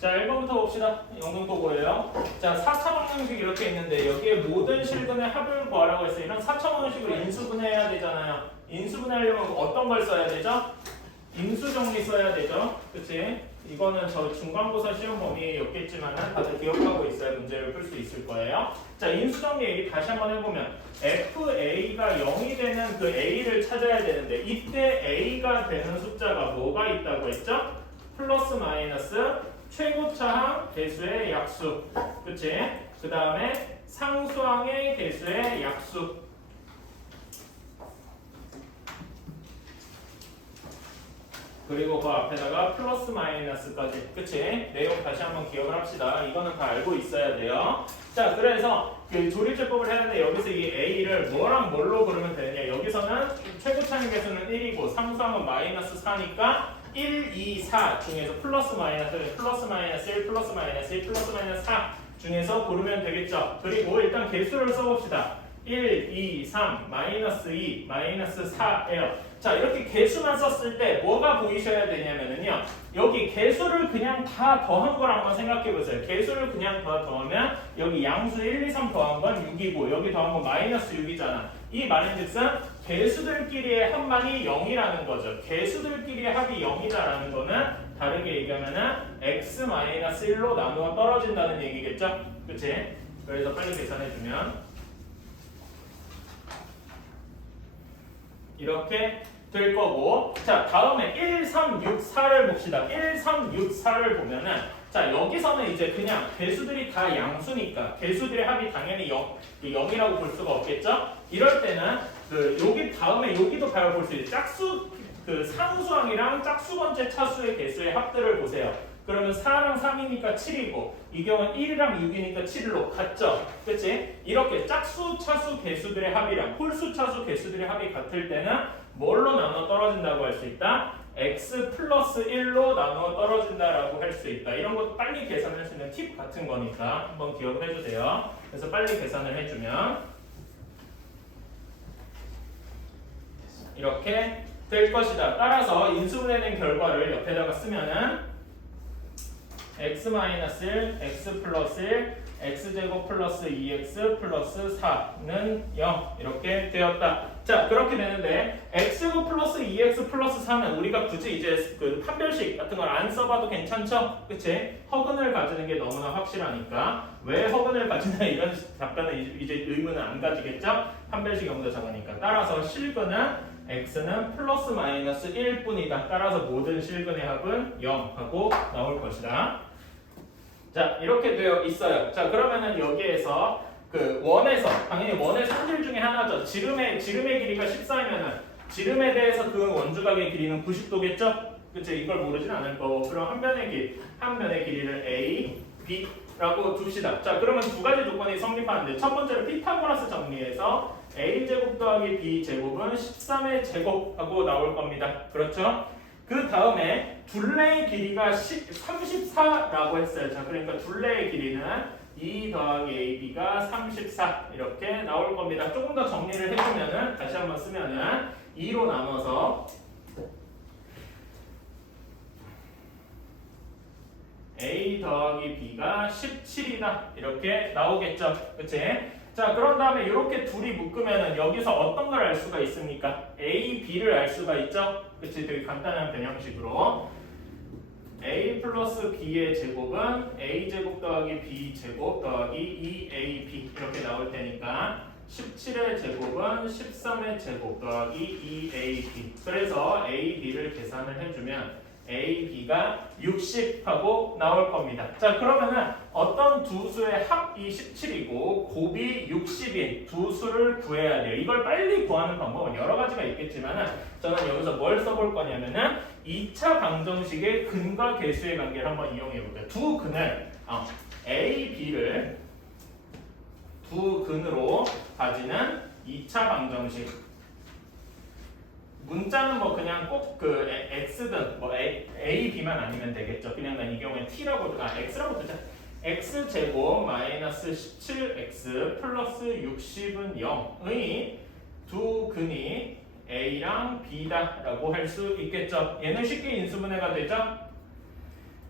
자, 1번부터 봅시다. 영등포고예요. 자, 4차 방정식 이렇게 있는데 여기에 모든 실근의 합을 구하라고 했어요. 이런 4차 방정식으로 인수분해해야 되잖아요. 인수분해하려면 어떤 걸 써야 되죠? 인수정리 써야 되죠. 그치? 이거는 저 중간고사 시험 범위였겠지만 다들 기억하고 있어야 문제를 풀 수 있을 거예요. 자, 인수정리 얘기 다시 한번 해보면 FA가 0이 되는 그 A를 찾아야 되는데 이때 A가 되는 숫자가 뭐가 있다고 했죠? 플러스 마이너스 최고차항 개수의 약수. 그치? 그 다음에 상수항의 개수의 약수. 그리고 그 앞에다가 플러스 마이너스까지. 그치? 내용 다시 한번 기억을 합시다. 이거는 다 알고 있어야 돼요. 자, 그래서 그 조립제법을 했는데 여기서 이 A를 뭐랑 뭘로 그러면 되느냐. 여기서는 최고차항 개수는 1이고 상수항은 마이너스 4니까 1, 2, 4 중에서 플러스 마이너스 1, 플러스 마이너스 1, 플러스 마이너스 1, 플러스 마이너스 4 중에서 고르면 되겠죠. 그리고 일단 개수를 써봅시다. 1, 2, 3, 마이너스 2, 마이너스 4예요. 자, 이렇게 개수만 썼을 때 뭐가 보이셔야 되냐면요. 여기 개수를 그냥 다 더한 걸 한번 생각해 보세요. 개수를 그냥 다 더하면 여기 양수 1, 2, 3 더한 건 6이고 여기 더한 건 마이너스 6이잖아. 이 말인즉슨 개수들끼리의 합만이 0이라는 거죠. 개수들끼리의 합이 0이다라는 거는 다르게 얘기하면은 x-1로 나누어 떨어진다는 얘기겠죠? 그치? 그래서 빨리 계산해주면 이렇게 될 거고, 자, 다음에 1, 3, 6, 4를 봅시다. 1, 3, 6, 4를 보면은 자, 여기서는 이제 그냥 개수들이 다 양수니까 개수들의 합이 당연히 0이라고 볼 수가 없겠죠? 이럴 때는 여기 다음에 여기도 바로 볼 수 있어요. 짝수 상수항이랑 짝수 번째 차수의 개수의 합들을 보세요. 그러면 4랑 3이니까 7이고 이 경우는 1이랑 6이니까 7로 같죠? 그치? 이렇게 짝수 차수 개수들의 합이랑 홀수 차수 개수들의 합이 같을 때는 뭘로 나눠 떨어진다고 할 수 있다? x 플러스 1로 나누어 떨어진다라고 할 수 있다. 이런 것도 빨리 계산할 수 있는 팁 같은 거니까 한번 기억을 해주세요. 그래서 빨리 계산을 해주면 이렇게 될 것이다. 따라서 인수분해된 결과를 옆에다가 쓰면은 x-1, x 플러스 1, x제곱 플러스 2x 플러스 4는 0 이렇게 되었다. 자, 그렇게 되는데 x제곱 플러스 2x 플러스 4는 우리가 굳이 이제 그 판별식 같은 걸 안 써봐도 괜찮죠? 그치? 허근을 가지는 게 너무나 확실하니까 왜 허근을 가지나 이런 답변은 이제 의문은 안 가지겠죠? 판별식 영도 정하니까. 따라서 실근은 x는 플러스 마이너스 1 뿐이다. 따라서 모든 실근의 합은 0 하고 나올 것이다. 자, 이렇게 되어 있어요. 자, 그러면은 여기에서 원에서 당연히 원의 성질 중에 하나죠. 지름의 길이가 14이면은 지름에 대해서 그 원주각의 길이는 90도겠죠? 그치? 이걸 모르진 않을 거고. 그럼 한 변의 길이를 a, b라고 둡시다. 자, 그러면 두 가지 조건이 성립하는데 첫 번째로 피타고라스 정리해서 a제곱 더하기 b제곱은 13의 제곱하고 나올 겁니다. 그렇죠? 그 다음에 둘레의 길이가 34라고 했어요. 자, 그러니까 둘레의 길이는 2 더하기 AB가 34 이렇게 나올 겁니다. 조금 더 정리를 해주면은 다시 한번 쓰면은 2로 나눠서 A 더하기 B가 17이다 이렇게 나오겠죠. 그치? 자, 그런 다음에 이렇게 둘이 묶으면은 여기서 어떤 걸 알 수가 있습니까? A, B를 알 수가 있죠? 그치? 되게 간단한 변형식으로 A 플러스 B의 제곱은 A제곱 더하기 B제곱 더하기 2AB 이렇게 나올 테니까 17의 제곱은 13의 제곱 더하기 2AB 그래서 A, B를 계산을 해주면 A, B가 60하고 나올 겁니다. 자, 그러면은 어떤 두 수의 합이 17이고 곱이 60인 두 수를 구해야 돼요. 이걸 빨리 구하는 방법은 여러 가지가 있겠지만은 저는 여기서 뭘 써볼 거냐면은 2차 방정식의 근과 개수의 관계를 한번 이용해 볼게요. 두 근을 A, B를 두 근으로 가지는 2차 방정식. 문자는 뭐 그냥 꼭 x든 뭐 a, b만 아니면 되겠죠. 그냥 난 이 경우에 t라고 x라고 뜨자. x 제곱 마이너스 17x 플러스 60은 0의 두 근이 a랑 b다라고 할 수 있겠죠. 얘는 쉽게 인수분해가 되죠.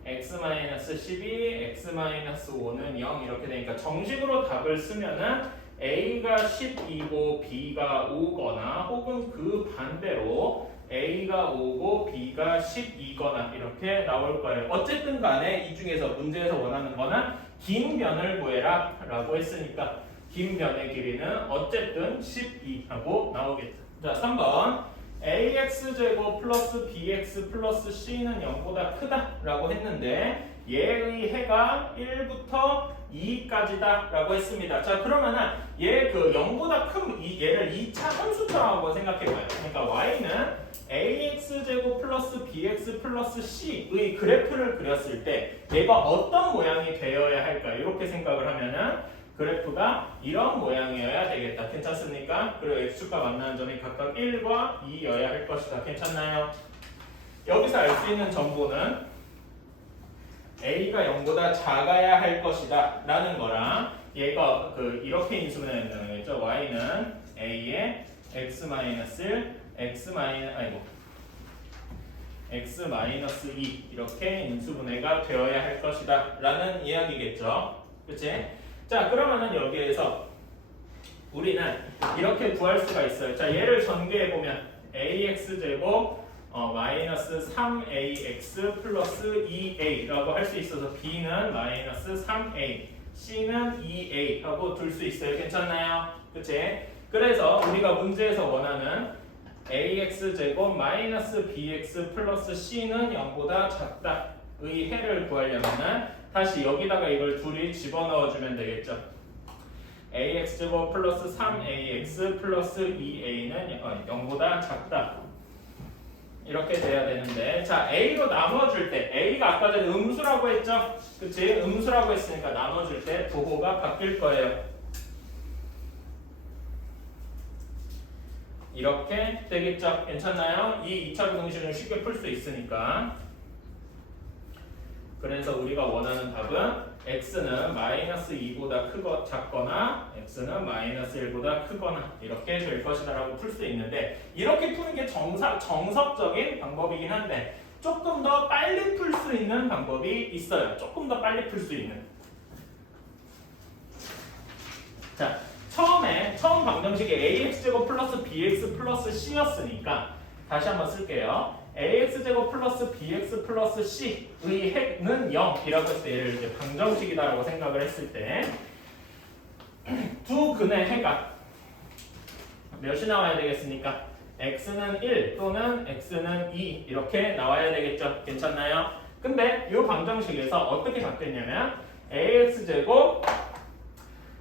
x-12, x-5는 0 이렇게 되니까 정식으로 답을 쓰면은 a가 12고 b가 5거나 혹은 그 반대로 a가 5고 b가 12거나 이렇게 나올 거예요. 어쨌든 간에 이 중에서 문제에서 원하는 거는 긴 변을 구해라 라고 했으니까 긴 변의 길이는 어쨌든 12하고 나오겠죠. 자, 3번 ax제곱 플러스 bx 플러스 c는 0보다 크다 라고 했는데 얘의 해가 1부터 2까지다 라고 했습니다. 자, 그러면은 얘 그 0보다 큰 얘를 2차 함수처럼 생각해봐요. 그러니까 y는 ax제곱 플러스 bx 플러스 c의 그래프를 그렸을 때 얘가 어떤 모양이 되어야 할까 이렇게 생각을 하면은 그래프가 이런 모양이어야 되겠다. 괜찮습니까? 그리고 x축과 만나는 점이 각각 1과 2여야 할 것이다. 괜찮나요? 여기서 알 수 있는 정보는 a가 0보다 작아야 할 것이다 라는 거랑 얘가 그 이렇게 인수분해야 된다는 거겠죠. y는 a의 x-2 이렇게 인수분해가 되어야 할 것이다 라는 이야기겠죠. 그치? 자, 그러면은 여기에서 우리는 이렇게 구할 수가 있어요. 자, 얘를 전개해보면 ax제곱 마이너스 3ax 플러스 2a라고 할 수 있어서 b는 마이너스 3a, c는 2a 하고 둘 수 있어요. 괜찮나요? 그치? 그래서 우리가 문제에서 원하는 ax제곱 마이너스 bx 플러스 c는 0보다 작다 의 해를 구하려면은 다시 여기다가 이걸 둘이 집어넣어주면 되겠죠. ax제곱 플러스 3ax 플러스 2a는 0보다 작다. 이렇게 돼야 되는데 자 a로 나눠줄 때 a가 아까 전에 음수라고 했죠? 그치? 음수라고 했으니까 나눠줄 때 부호가 바뀔 거예요. 이렇게 되겠죠? 괜찮나요? 이 2차 부등식은 쉽게 풀 수 있으니까 그래서 우리가 원하는 답은 x는 마이너스 2보다 작거나 x는 마이너스 1보다 크거나 이렇게 될 것이다 라고 풀 수 있는데 이렇게 푸는 게 정석적인 방법이긴 한데 조금 더 빨리 풀 수 있는 방법이 있어요. 조금 더 빨리 풀 수 있는. 자, 처음 방정식이 ax제곱 플러스 bx 플러스 c였으니까 다시 한번 쓸게요. ax제곱 플러스 bx 플러스 c의 해는 0이라고 했을 때 얘를 이제 방정식이다라고 생각을 했을 때 두 근의 해가 몇이 나와야 되겠습니까? x는 1 또는 x는 2 이렇게 나와야 되겠죠? 괜찮나요? 근데 이 방정식에서 어떻게 바뀌었냐면 ax제곱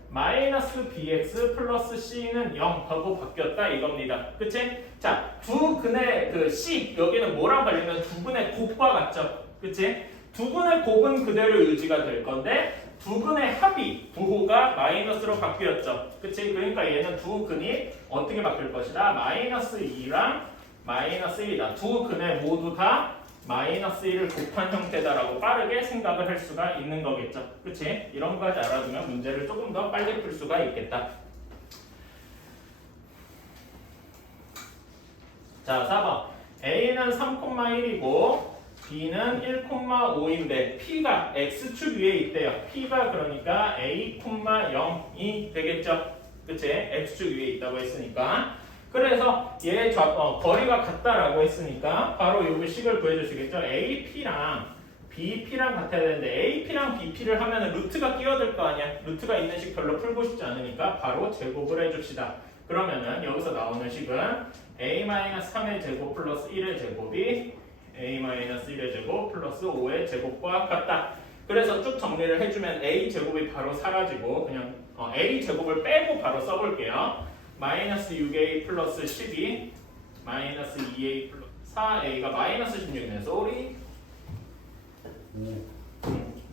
마이너스 bx 플러스 c는 0 하고 바뀌었다 이겁니다. 그치? 자, 두 근의 그 c 여기는 뭐랑 관련된 두 근의 곱과 같죠? 그치? 두 근의 곱은 그대로 유지가 될 건데 두 근의 합이 부호가 마이너스로 바뀌었죠. 그치? 그러니까 얘는 두 근이 어떻게 바뀔 것이다? 마이너스 2랑 마이너스 1이다. 두 근의 모두 다 마이너스 1을 곱한 형태다라고 빠르게 생각을 할 수가 있는 거겠죠. 그치? 이런 거까지 알아두면 문제를 조금 더 빨리 풀 수가 있겠다. 자, 4번. A는 3,1이고 B는 1,5인데 P가 X축 위에 있대요. P가 그러니까 A,0이 되겠죠. 그치? X축 위에 있다고 했으니까. 그래서 얘 거리가 같다라고 했으니까 바로 이 식을 구해주시겠죠. AP랑 BP랑 같아야 되는데 AP랑 BP를 하면 루트가 끼어들 거 아니야. 루트가 있는 식 별로 풀고 싶지 않으니까 바로 제곱을 해줍시다. 그러면은 여기서 나오는 식은 A-3의 제곱 플러스 1의 제곱이 A-1의 제곱 플러스 5의 제곱과 같다. 그래서 쭉 정리를 해주면 A 제곱이 바로 사라지고 그냥 A 제곱을 빼고 바로 써볼게요. 마이너스 6a 플러스 12 마이너스 2a 플러스 4a가 마이너스 16이네. 쏘리.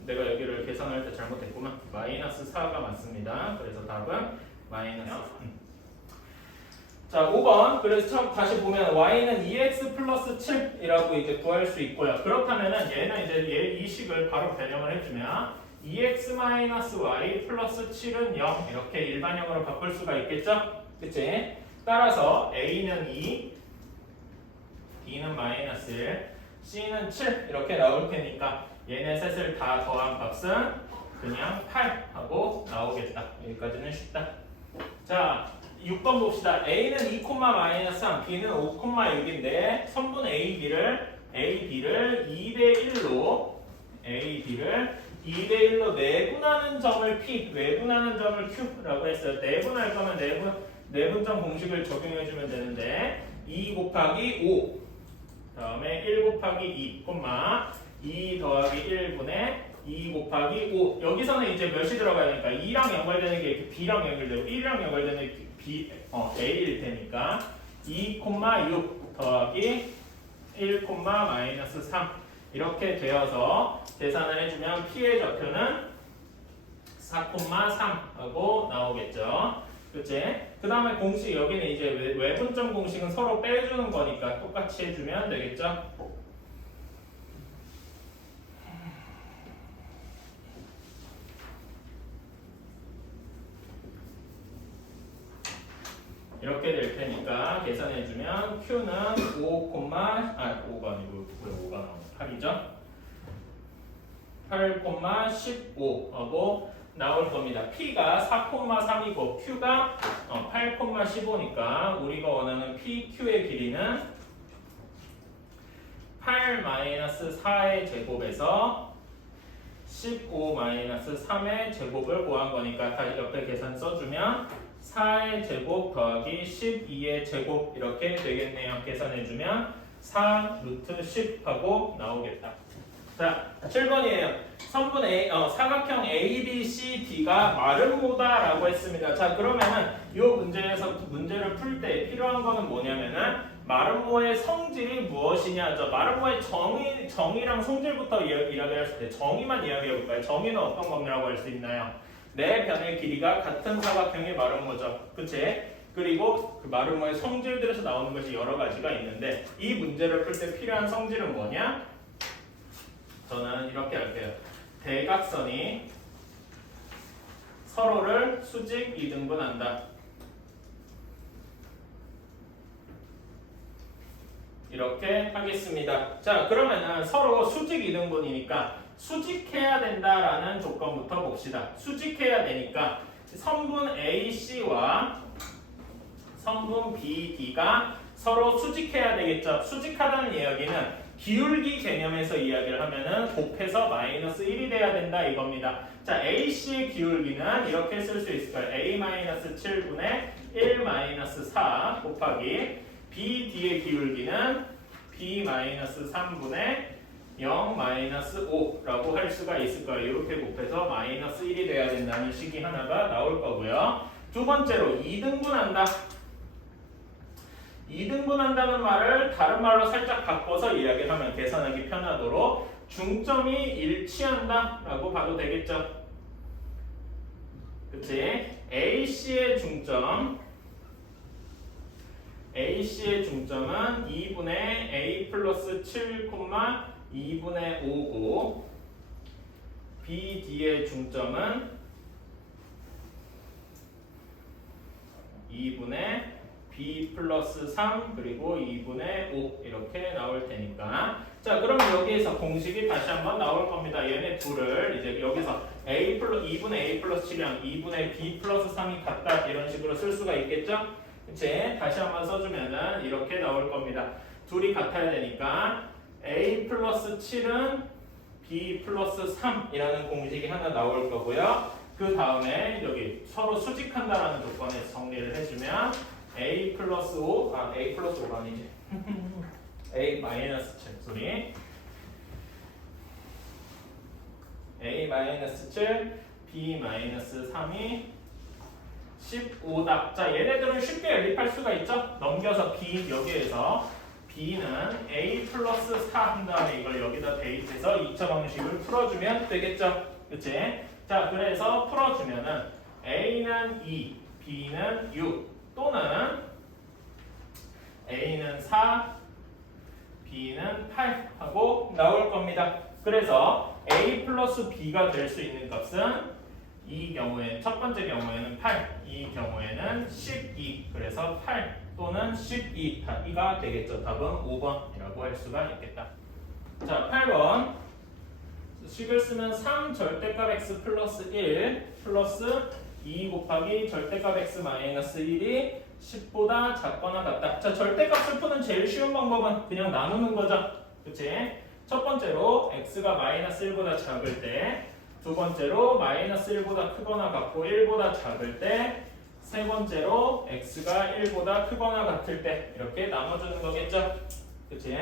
내가 여기를 계산할 때 잘못했구만. 마이너스 4가 맞습니다. 그래서 답은 마이너스 3. 자, 5번. 그래서 다시 보면 y는 2x 플러스 7이라고 이제 구할 수 있고요. 그렇다면은 얘는 이제 이 식을 바로 변형을 해주면 2x 마이너스 y 플러스 7은 0 이렇게 일반형으로 바꿀 수가 있겠죠? 그치? 따라서 A는 2, B는 마이너스 1, C는 7 이렇게 나올 테니까 얘네 셋을 다 더한 값은 그냥 8 하고 나오겠다. 여기까지는 쉽다. 자, 6번 봅시다. A는 2,-3, B는 5,6인데 선분 AB를 2대 1로 내분하는 점을 P, 외분하는 점을 Q라고 했어요. 내분할 거면 내분점 공식을 적용해주면 되는데 2 곱하기 5 다음에 1 곱하기 2, 2 더하기 1분의 2 곱하기 5 여기서는 이제 몇이 들어가야 되니까 2랑 연결되는 게 B랑 연결되고 1이랑 연결되는 게 A일 테니까 2,6 더하기 1,-3 이렇게 되어서 계산을 해주면 P의 좌표는 4,3 하고 나오겠죠. 그치? 그 다음에 공식 여기는 이제 외분점 공식은 서로 빼주는 거니까 똑같이 해주면 되겠죠. 이렇게 될 테니까 계산해주면 Q는 5,5가 아니고 왜 5가 나오냐 8이죠? 8,15 하고 나올 겁니다. P가 4,3이고 Q가 8,15니까 우리가 원하는 PQ의 길이는 8-4의 제곱에서 15-3의 제곱을 구한 거니까 다시 옆에 계산 써주면 4의 제곱 더하기 12의 제곱 이렇게 되겠네요. 계산해주면 4 루트 10 하고 나오겠다. 자, 7번이에요. 선분 사각형 ABCD가 마름모다라고 했습니다. 자, 그러면은 이 문제에서 문제를 풀 때 필요한 거는 뭐냐면은 마름모의 성질이 무엇이냐죠. 마름모의 정의랑 성질부터 이야기할 때 정의만 이야기해 볼까요? 정의는 어떤 겁니다라고 할 수 있나요? 네 변의 길이가 같은 사각형의 마름모죠. 그치? 그리고 그 마름모의 성질들에서 나오는 것이 여러 가지가 있는데 이 문제를 풀 때 필요한 성질은 뭐냐? 저는 이렇게 할게요. 대각선이 서로를 수직 2등분한다. 이렇게 하겠습니다. 자, 그러면은 서로 수직 2등분이니까 수직해야 된다라는 조건부터 봅시다. 수직해야 되니까 선분 AC와 선분 BD가 서로 수직해야 되겠죠. 수직하다는 이야기는 기울기 개념에서 이야기를 하면은 곱해서 마이너스 1이 돼야 된다 이겁니다. 자, AC의 기울기는 이렇게 쓸 수 있을까요? A-7분의 1-4 곱하기 BD의 기울기는 B-3분의 0-5라고 할 수가 있을 거예요. 이렇게 곱해서 마이너스 1이 돼야 된다는 식이 하나가 나올 거고요. 두 번째로 2등분한다. 2등분한다는 말을 다른 말로 살짝 바꿔서 이야기하면 계산하기 편하도록 중점이 일치한다 라고 봐도 되겠죠. 그치? AC의 중점은 2분의 A 플러스 7, 2분의 5고 BD의 중점은 2분의 B 플러스 3 그리고 2분의 5 이렇게 나올 테니까 자 그럼 여기에서 공식이 다시 한번 나올 겁니다. 얘네 둘을 이제 여기서 2분의 A 플러스 7이랑 2분의 B 플러스 3이 같다 이런 식으로 쓸 수가 있겠죠? 그치? 다시 한번 써주면은 이렇게 나올 겁니다. 둘이 같아야 되니까 A 플러스 7은 B 플러스 3이라는 공식이 하나 나올 거고요. 그 다음에 여기 서로 수직한다라는 조건에서 정리를 해주면 A 플러스 5, A 플러스 5가 아니지. A 마이너스 7, 소리. A 마이너스 7, B 마이너스 3이 15다. 자, 얘네들은 쉽게 연립할 수가 있죠? 넘겨서 B, 여기에서 B는 A 플러스 4 한 다음에 이걸 여기다 대입해서 2차 방식을 풀어주면 되겠죠? 그치? 자, 그래서 풀어주면은 A는 2, B는 6. 또는 A는 4, B는 8 하고 나올 겁니다. 그래서 A 플러스 B가 될 수 있는 값은 이 경우에 첫 번째 경우에는 8, 이 경우에는 12. 그래서 8 또는 12가 되겠죠. 답은 5번이라고 할 수가 있겠다. 자, 8번 식을 쓰면 3 절대값 x 플러스 1 플러스 2 곱하기 절대값 x 마이너스 1이 10보다 작거나 같다. 자, 절대값을 푸는 제일 쉬운 방법은 그냥 나누는 거죠. 그치? 첫 번째로 x가 마이너스 1보다 작을 때, 두 번째로 마이너스 1보다 크거나 같고 1보다 작을 때, 세 번째로 x가 1보다 크거나 같을 때 이렇게 나눠주는 거겠죠. 그치?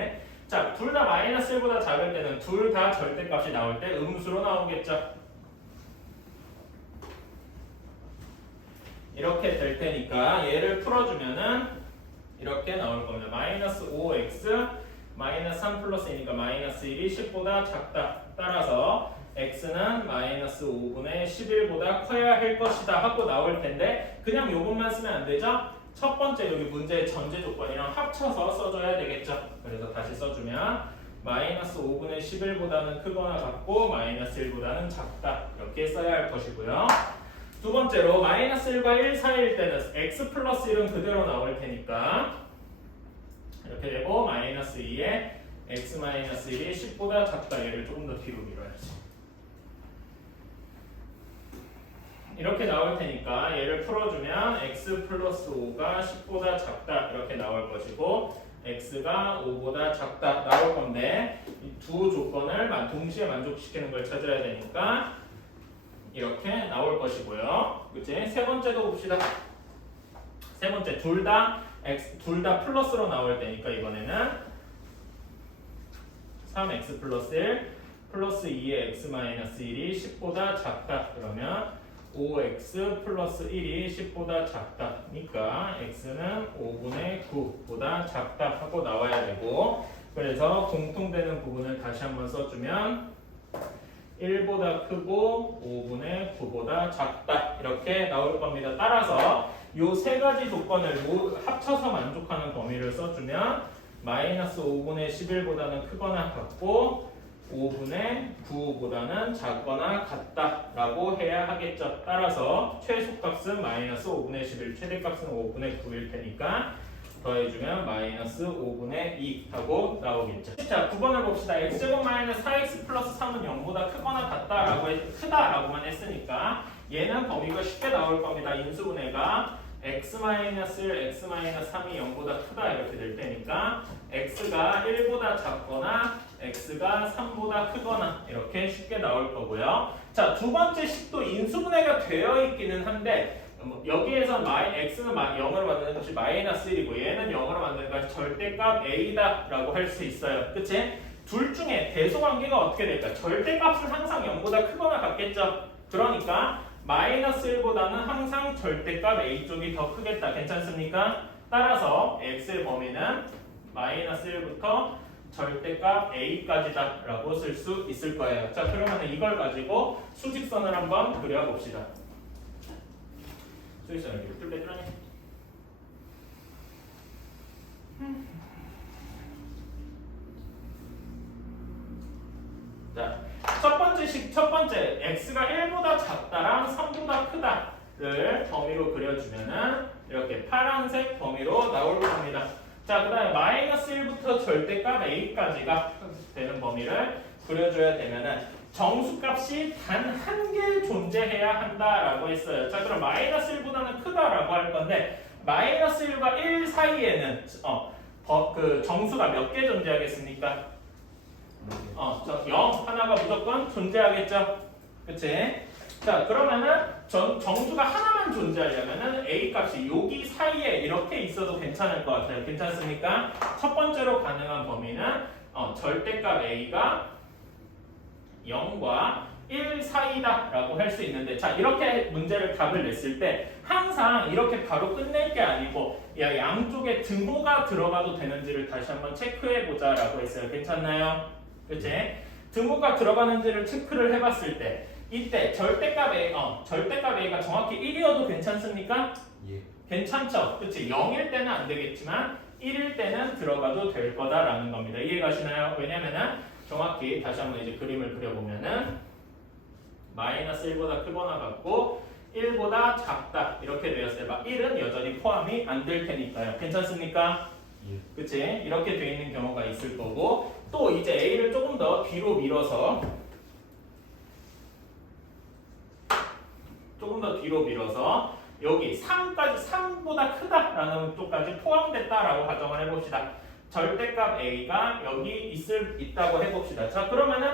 자, 둘 다 마이너스 1보다 작을 때는 둘 다 절대값이 나올 때 음수로 나오겠죠. 이렇게 될 테니까 얘를 풀어주면은 이렇게 나올 겁니다. 마이너스 5x 마이너스 3 플러스 2니까 마이너스 1이 10보다 작다. 따라서 x는 마이너스 5분의 11보다 커야 할 것이다 하고 나올 텐데 그냥 요것만 쓰면 안 되죠? 첫 번째 여기 문제의 전제 조건이랑 합쳐서 써줘야 되겠죠. 그래서 다시 써주면 마이너스 5분의 11보다는 크거나 같고 마이너스 1보다는 작다. 이렇게 써야 할 것이고요. 두 번째로 마이너스 1과 1 사이일 때는 x 플러스 1은 그대로 나올 테니까 이렇게 되고 마이너스 2에 x 마이너스 1이 10보다 작다. 얘를 조금 더 뒤로 밀어야지. 이렇게 나올 테니까 얘를 풀어주면 x 플러스 5가 10보다 작다. 이렇게 나올 것이고 x가 5보다 작다 나올 건데 이 두 조건을 동시에 만족시키는 걸 찾아야 되니까 이렇게 나올 것이고요. 그치? 세 번째도 봅시다. 세 번째 둘 다 플러스로 나올 때니까 이번에는 3x 플러스 1 플러스 2의 x 마이너스 1이 10보다 작다. 그러면 5x 플러스 1이 10보다 작다니까 x는 5분의 9보다 작다 하고 나와야 되고 그래서 공통되는 부분을 다시 한번 써주면 1보다 크고 5분의 9보다 작다 이렇게 나올 겁니다. 따라서 이 세 가지 조건을 합쳐서 만족하는 범위를 써주면 마이너스 5분의 11보다는 크거나 같고 5분의 9보다는 작거나 같다라고 해야 하겠죠. 따라서 최소값은 마이너스 5분의 11, 최대값은 5분의 9일 테니까 더해주면 마이너스 5분의 2 하고 나오겠죠. 자, 9번을 봅시다. x제곱 마이너스 4x 플러스 3은 0보다 크거나 크다라고만 했으니까 얘는 범위가 쉽게 나올 겁니다. 인수분해가 x 마이너스 1, x 마이너스 3이 0보다 크다 이렇게 될 테니까 x가 1보다 작거나 x가 3보다 크거나 이렇게 쉽게 나올 거고요. 자, 두 번째 식도 인수분해가 되어 있기는 한데 여기에서 x는 0으로 만드는 것이 마이너스 1이고 얘는 0으로 만드는 것이 절대값 a다 라고 할 수 있어요. 그치? 둘 중에 대소관계가 어떻게 될까? 절대값은 항상 0보다 크거나 같겠죠? 그러니까 마이너스 1보다는 항상 절대값 a 쪽이 더 크겠다. 괜찮습니까? 따라서 x의 범위는 마이너스 1부터 절대값 a까지다 라고 쓸 수 있을 거예요. 자, 그러면 이걸 가지고 수직선을 한번 그려봅시다. 수직선을 이렇게 뚫빼뚫하니 자, 첫 번째 x가 1보다 작다랑 3보다 크다를 범위로 그려주면은 이렇게 파란색 범위로 나올 겁니다. 자, 그 다음에 마이너스 1부터 절대값 a까지가 되는 범위를 그려줘야 되면은 정수값이 단 한 개 존재해야 한다라고 했어요. 자, 그럼 마이너스 1보다는 크다라고 할 건데 마이너스 1과 1 사이에는 그 정수가 몇 개 존재하겠습니까? 0 하나가 무조건 존재하겠죠. 그치? 자, 그러면은 정수가 하나만 존재하려면은 a 값이 여기 사이에 이렇게 있어도 괜찮을 것 같아요. 괜찮습니까? 첫 번째로 가능한 범위는 절대값 a가 0과 1 사이다 라고 할 수 있는데 자, 이렇게 문제를 답을 냈을 때 항상 이렇게 바로 끝낼 게 아니고 양쪽에 등호가 들어가도 되는지를 다시 한번 체크해 보자 라고 했어요. 괜찮나요? 그치? 등호가 들어가는지를 체크를 해봤을 때 이때 절대값 A가 정확히 1이어도 괜찮습니까? 예. 괜찮죠? 그치? 0일 때는 안 되겠지만 1일 때는 들어가도 될 거다라는 겁니다. 이해가시나요? 왜냐면은 정확히 다시 한번 이제 그림을 그려보면은 마이너스 1보다 크거나 같고 1보다 작다 이렇게 되었어요. 1은 여전히 포함이 안 될 테니까요. 괜찮습니까? 예. 그치? 이렇게 돼 있는 경우가 있을 거고 또 이제 A를 조금 더 뒤로 밀어서 조금 더 뒤로 밀어서 여기 3보다 크다라는 쪽까지 포함됐다라고 가정을 해봅시다. 절대값 a가 여기 있다고 해봅시다. 자, 그러면은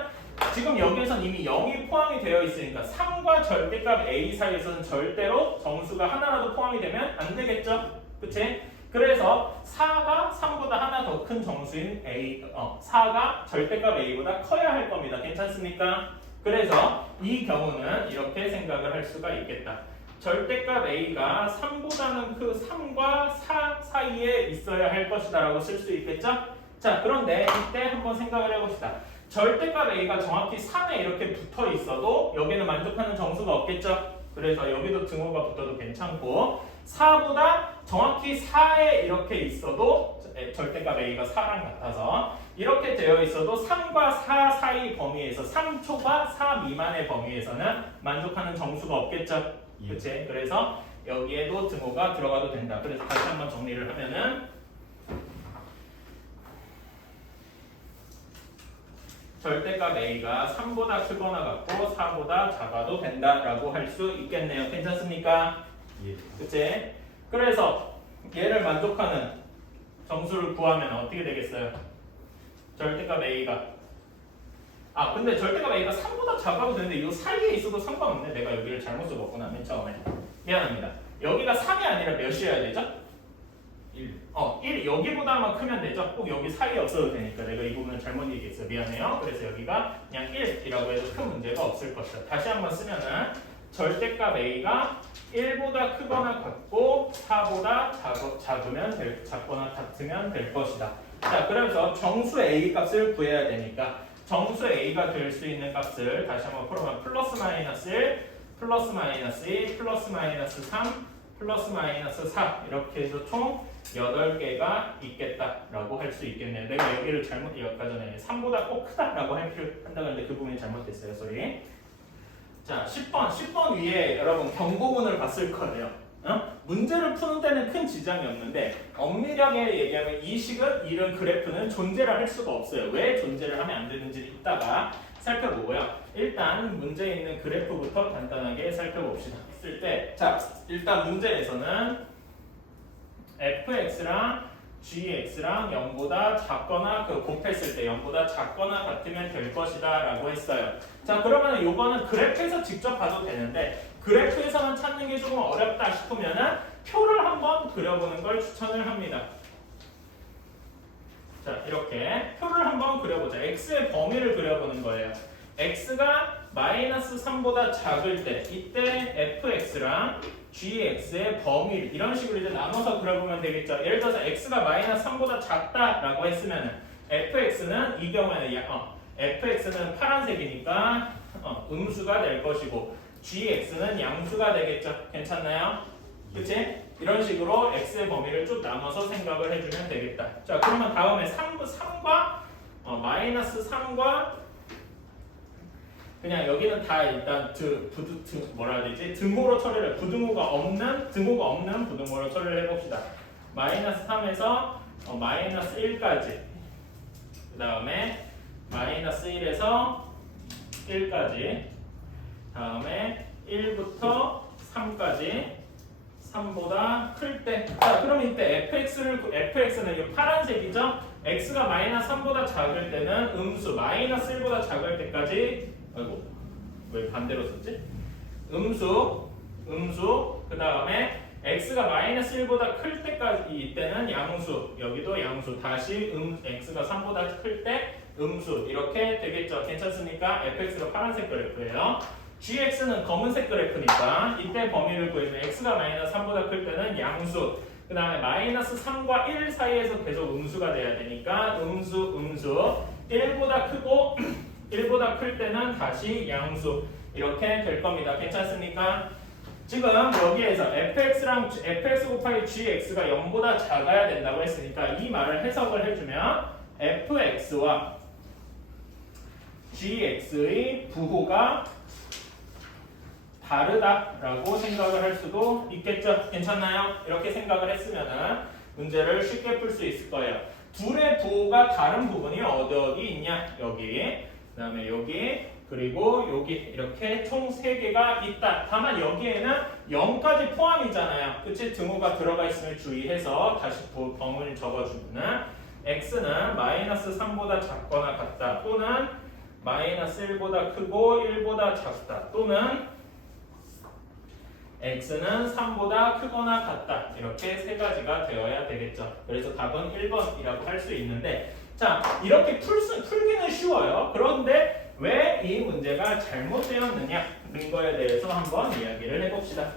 지금 여기에선 이미 0이 포함이 되어 있으니까 3과 절대값 a 사이에서는 절대로 정수가 하나라도 포함이 되면 안 되겠죠? 그치? 그래서 4가 3보다 하나 더 큰 정수인 a, 4가 절대값 a보다 커야 할 겁니다. 괜찮습니까? 그래서 이 경우는 이렇게 생각을 할 수가 있겠다. 절대값 a가 3보다는 그 3과 4 사이에 있어야 할 것이다 라고 쓸 수 있겠죠? 자, 그런데 이때 한번 생각을 해봅시다. 절대값 a가 정확히 3에 이렇게 붙어 있어도 여기는 만족하는 정수가 없겠죠? 그래서 여기도 등호가 붙어도 괜찮고 4보다 정확히 4에 이렇게 있어도 절대값 a가 4랑 같아서 이렇게 되어 있어도 3과 4 사이 범위에서 3초과 4 미만의 범위에서는 만족하는 정수가 없겠죠? 그치? 그래서 여기에도 등호가 들어가도 된다. 그래서 다시 한번 정리를 하면은 절대값 a가 3보다 크거나 같고 4보다 작아도 된다라고 할 수 있겠네요. 괜찮습니까? 예. 그치? 그래서 얘를 만족하는 정수를 구하면 어떻게 되겠어요? 절대값 a가 근데 절대값 a가 3보다 작아도 되는데 이 사이에 있어도 상관없네. 내가 여기를 잘못 써봤구나 맨 처음에. 미안합니다. 여기가 3이 아니라 몇이어야 되죠? 1 여기보다만 크면 되죠? 꼭 여기 사이에 없어도 되니까 내가 이 부분을 잘못 얘기했어요. 미안해요. 그래서 여기가 그냥 1이라고 해도 큰 문제가 없을 것이다. 다시 한번 쓰면은 절대값 a가 1보다 크거나 같고 4보다 작거나 같으면 될 것이다. 자, 그래서 정수 a 값을 구해야 되니까 정수 a가 될 수 있는 값을 다시 한번 풀어보면 플러스 마이너스 1, 플러스 마이너스 2, 플러스 마이너스 3, 플러스 마이너스 4 이렇게 해서 총 8개가 있겠다라고 할 수 있겠네요. 내가 여기를 잘못 아까 전에 3보다 꼭 크다라고 한다고 했는데 그 부분이 잘못됐어요. 소리. 자, 10번 위에 여러분 경고문을 봤을 거예요. 문제를 푸는 데는 큰 지장이 없는데 엄밀하게 얘기하면 이 식은 이런 그래프는 존재를 할 수가 없어요. 왜 존재를 하면 안 되는지 이따가 살펴보고요. 일단 문제에 있는 그래프부터 간단하게 살펴봅시다. 했을 때, 자, 일단 문제에서는 fx랑 gx랑 0보다 작거나 곱했을 때 0보다 작거나 같으면 될 것이다 라고 했어요. 자, 그러면 요거는 그래프에서 직접 봐도 되는데 그래프에서만 찾는 게 조금 어렵다 싶으면은 표를 한번 그려보는 걸 추천을 합니다. 자, 이렇게 표를 한번 그려보자. x의 범위를 그려보는 거예요. x가 마이너스 3보다 작을 때 이때 fx랑 gx의 범위를 이런 식으로 이제 나눠서 그려보면 되겠죠. 예를 들어서 x가 마이너스 3보다 작다라고 했으면 fx는 이 경우에는 fx는 파란색이니까 음수가 될 것이고 gx는 양수가 되겠죠. 괜찮나요? 그치? 이런 식으로 x의 범위를 쭉 나눠서 생각을 해주면 되겠다. 자, 그러면 다음에 3과 마이너스 3과 그냥 여기는 다 일단 뭐라 해야 되지? 등호로 처리를 등호가 없는 부등호로 처리를 해봅시다. 마이너스 3에서 마이너스 1까지 그 다음에 마이너스 1에서 1까지 다음에 1부터 3까지 3보다 클 때. 자, 그럼 이때 fx는 이 파란색이죠? x가 마이너스 3보다 작을 때는 음수 마이너스 1보다 작을 때까지 아이고 왜 반대로 썼지? 음수 그 다음에 x가 마이너스 1보다 클 때까지 이때는 양수 여기도 양수 다시 x가 3보다 클 때 음수 이렇게 되겠죠. 괜찮습니까? fx가 파란색 그래프예요. gx는 검은색 그래프니까 이때 범위를 구해주면 x가 마이너스 3보다 클 때는 양수 그 다음에 마이너스 3과 1 사이에서 계속 음수가 돼야 되니까 음수 1보다 크고 1보다 클 때는 다시 양수 이렇게 될 겁니다. 괜찮습니까? 지금 여기에서 fx 곱하기 gx가 0보다 작아야 된다고 했으니까 이 말을 해석을 해주면 fx와 gx의 부호가 다르다라고 생각을 할 수도 있겠죠. 괜찮나요? 이렇게 생각을 했으면은 문제를 쉽게 풀 수 있을 거예요. 둘의 부호가 다른 부분이 어디 있냐? 여기. 그 다음에 여기. 그리고 여기 이렇게 총 3개가 있다. 다만 여기에는 0까지 포함이잖아요. 그치? 등호가 들어가 있음을 주의해서 다시 범위를 적어주면 x는 마이너스 3보다 작거나 같다. 또는 마이너스 1보다 크고 1보다 작다. 또는 x는 3보다 크거나 같다. 이렇게 3가지가 되어야 되겠죠. 그래서 답은 1번이라고 할 수 있는데 자, 이렇게 풀기는 쉬워요. 그런데 왜 이 문제가 잘못되었느냐는 거에 대해서 한번 이야기를 해봅시다.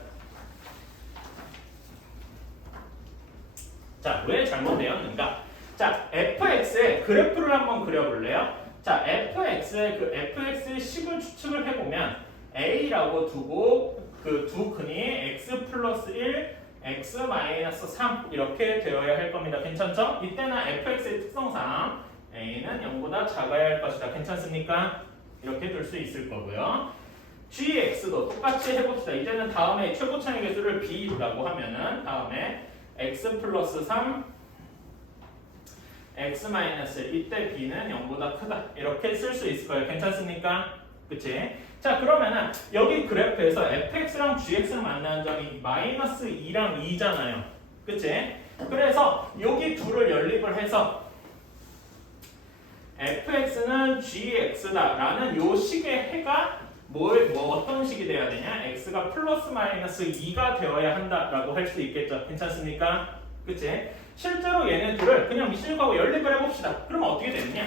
자, 왜 잘못되었는가? 자, fx의 그래프를 한번 그려볼래요? 자, fx의 그 fx의 식을 추측을 해보면 a라고 두고 그 두 근이 x 플러스 1, x 마이너스 3 이렇게 되어야 할 겁니다. 괜찮죠? 이때는 fx의 특성상 a는 0보다 작아야 할 것이다. 괜찮습니까? 이렇게 둘 수 있을 거고요. gx도 똑같이 해봅시다. 이제는 다음에 최고차의 개수를 b라고 하면은 다음에 x 플러스 3 x 마이너스 1 이때 b는 0보다 크다. 이렇게 쓸 수 있을 거예요. 괜찮습니까? 그치? 자, 그러면은 여기 그래프에서 fx랑 gx를 만나는 점이 마이너스 2랑 2잖아요. 그치? 그래서 여기 둘을 연립을 해서 fx는 gx다 라는 요 식의 해가 어떤 식이 돼야 되냐? x가 플러스 마이너스 2가 되어야 한다라고 할 수 있겠죠. 괜찮습니까? 그치? 실제로 얘네 둘을 그냥 미실하고 연립을 해봅시다. 그러면 어떻게 되느냐?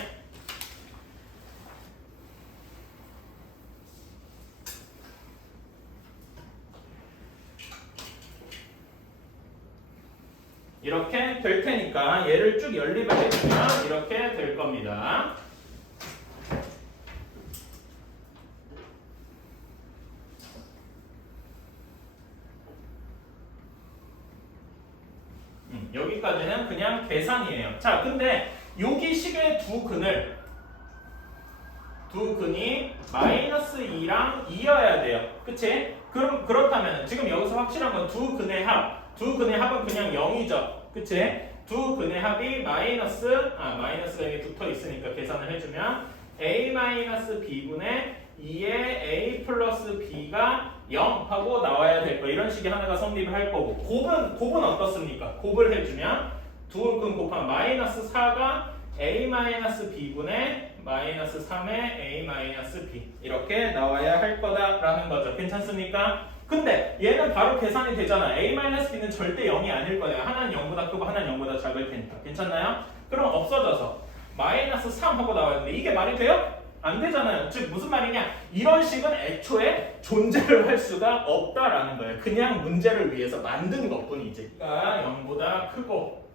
이렇게 될 테니까 얘를 쭉 연립을 해주면 이렇게 될 겁니다. 여기까지는 그냥 계산이에요. 자, 근데 여기 식의 두 근이 마이너스 2랑 2여야 돼요. 그치? 그렇다면 지금 여기서 확실한 건 두 근의 합은 그냥 0이죠. 그치? 두 근의 합이 마이너스가 여기 붙어 있으니까 계산을 해주면 a-b분의 2의 a 플러스 b가 0 하고 나와야 될 거. 이런 식의 하나가 성립을 할 거고 곱은 어떻습니까? 곱을 해주면 두 근 곱하면 마이너스 4가 a-b분의 마이너스 3의 a-b 이렇게 나와야 할 거다라는 거죠. 괜찮습니까? 근데 얘는 바로 계산이 되잖아. a-b는 절대 0이 아닐 거예요. 하나는 0보다 크고 하나는 0보다 작을 테니까. 괜찮나요? 그럼 없어져서 마이너스 3 하고 나왔는데 이게 말이 돼요? 안 되잖아요. 즉 무슨 말이냐? 이런 식은 애초에 존재를 할 수가 없다라는 거예요. 그냥 문제를 위해서 만든 것뿐이지. 가 0보다 크고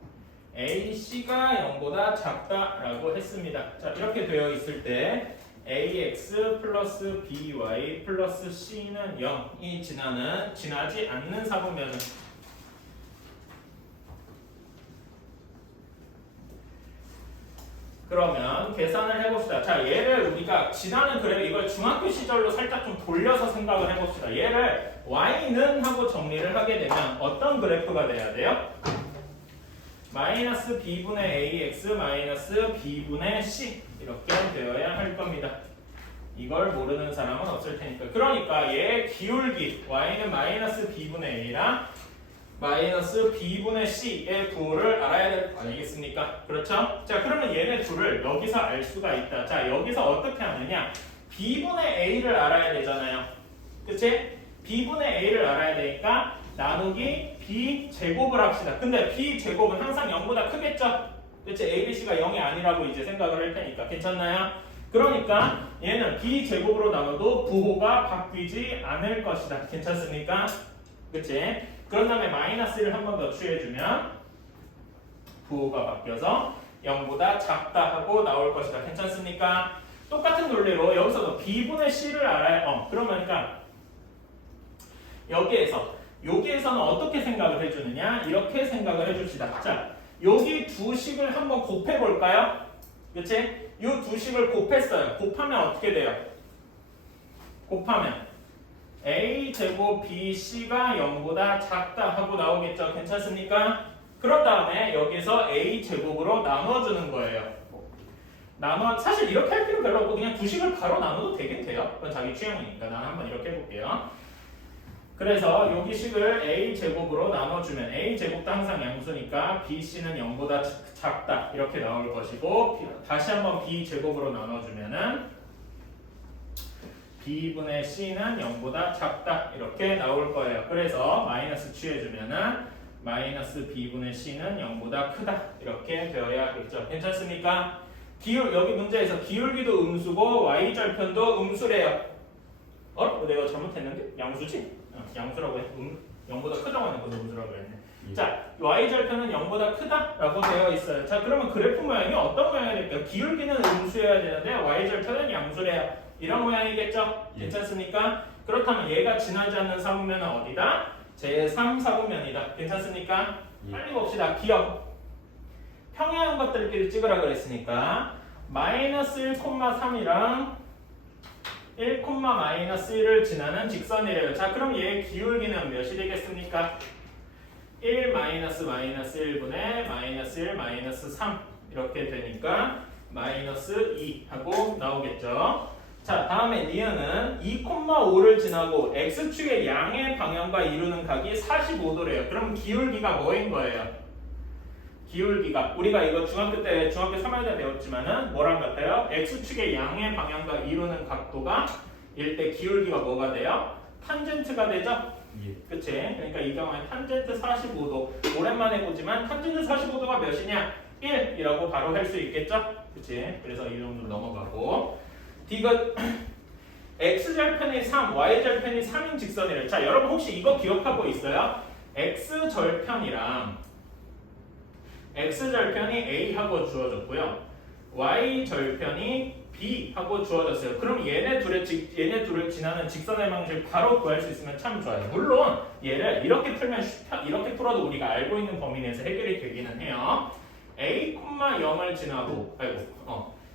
AC가 0보다 작다라고 했습니다. 자, 이렇게 되어 있을 때 AX 플러스 BY 플러스 C는 0이 지나지 않는 사분면은 그러면 계산을 해봅시다. 자, 얘를 우리가 지나는 그래프 이걸 중학교 시절로 살짝 좀 돌려서 생각을 해봅시다. 얘를 y는 하고 정리를 하게 되면 어떤 그래프가 돼야 돼요? 마이너스 b분의 ax 마이너스 b분의 c 이렇게 되어야 할 겁니다. 이걸 모르는 사람은 없을 테니까. 그러니까 얘의 기울기 y는 마이너스 b분의 a랑 마이너스 b분의 c의 부호를 알아야 될 거 아니겠습니까? 그렇죠? 자, 그러면 얘네 둘을 여기서 알 수가 있다. 자, 여기서 어떻게 하느냐? b분의 a를 알아야 되잖아요. 그치? b분의 a를 알아야 되니까 나누기 b 제곱을 합시다. 근데 b 제곱은 항상 0보다 크겠죠? 그치? abc가 0이 아니라고 이제 생각을 할 테니까. 괜찮나요? 그러니까 얘는 b 제곱으로 나눠도 부호가 바뀌지 않을 것이다. 괜찮습니까? 그치? 그런 다음에 마이너스를 한 번 더 취해주면 부호가 바뀌어서 0보다 작다 하고 나올 것이다. 괜찮습니까? 똑같은 논리로 여기서도 b분의 c를 알아야 그러니까 여기에서는 어떻게 생각을 해주느냐? 이렇게 생각을 해줍시다. 자, 여기 두 식을 한번 곱해볼까요? 그치? 이 두 식을 곱했어요. 곱하면 어떻게 돼요? 곱하면 a 제곱 bc가 0보다 작다 하고 나오겠죠. 괜찮습니까? 그런 다음에 여기서 a 제곱으로 나눠주는 거예요. 나눠 사실 이렇게 할 필요 별로 없고 그냥 두 식을 바로 나눠도 되긴 돼요. 그건 자기 취향이니까. 나는 한번 이렇게 해볼게요. 그래서 여기 식을 a 제곱으로 나눠주면 a 제곱도 항상 양수니까 bc는 0보다 작다 이렇게 나올 것이고 다시 한번 b 제곱으로 나눠주면은 b분의 c는 0보다 작다 이렇게 나올 거예요. 그래서 마이너스 취해주면은 마이너스 b분의 c는 0보다 크다 이렇게 되어야겠죠. 괜찮습니까? 여기 문제에서 기울기도 음수고 y절편도 음수래요. 내가 잘못했는데? 양수지? 양수라고 해. 0보다 크다고 하는 건 음수라고 했네. 자, y절편은 0보다 크다라고 되어 있어요. 자, 그러면 그래프 모양이 어떤 모양이 될까요? 기울기는 음수여야 되는데 y절편은 양수래요. 이런 모양이겠죠? 괜찮습니까? 그렇다면 얘가 지나지 않는 사분면은 어디다? 제3 사분면이다. 괜찮습니까? 빨리 봅시다. 기억. 평행한 것들끼리 찍으라 그랬으니까 마이너스 1,3이랑 1,-1을 지나는 직선이래요. 자, 그럼 얘의 기울기는 몇이 되겠습니까? 1 마이너스 1분의 마이너스 1 마이너스 3 이렇게 되니까 마이너스 2 하고 나오겠죠. 자, 다음에 니은은 2,5를 지나고 x축의 양의 방향과 이루는 각이 45도래요. 그럼 기울기가 뭐인 거예요? 기울기가 우리가 이거 중학교 3학년 때 배웠지만은 뭐랑 같아요? x축의 양의 방향과 이루는 각도가 일 때 기울기가 뭐가 돼요? 탄젠트가 되죠? 그치? 그러니까 이 경우에 탄젠트 45도 오랜만에 보지만 탄젠트 45도가 몇이냐? 1이라고 바로 할 수 있겠죠? 그치? 그래서 이 정도 넘어가고 디귿 x절편이 3, y절편이 3인 직선이래요. 자, 여러분 혹시 이거 기억하고 있어요? x절편이랑 x절편이 a하고 주어졌고요. y절편이 b하고 주어졌어요. 그럼 얘네 둘을 지나는 직선의 방식을 바로 구할 수 있으면 참 좋아요. 물론 얘를 이렇게 풀어도 우리가 알고 있는 범위 내에서 해결이 되기는 해요. a, 0을 지나고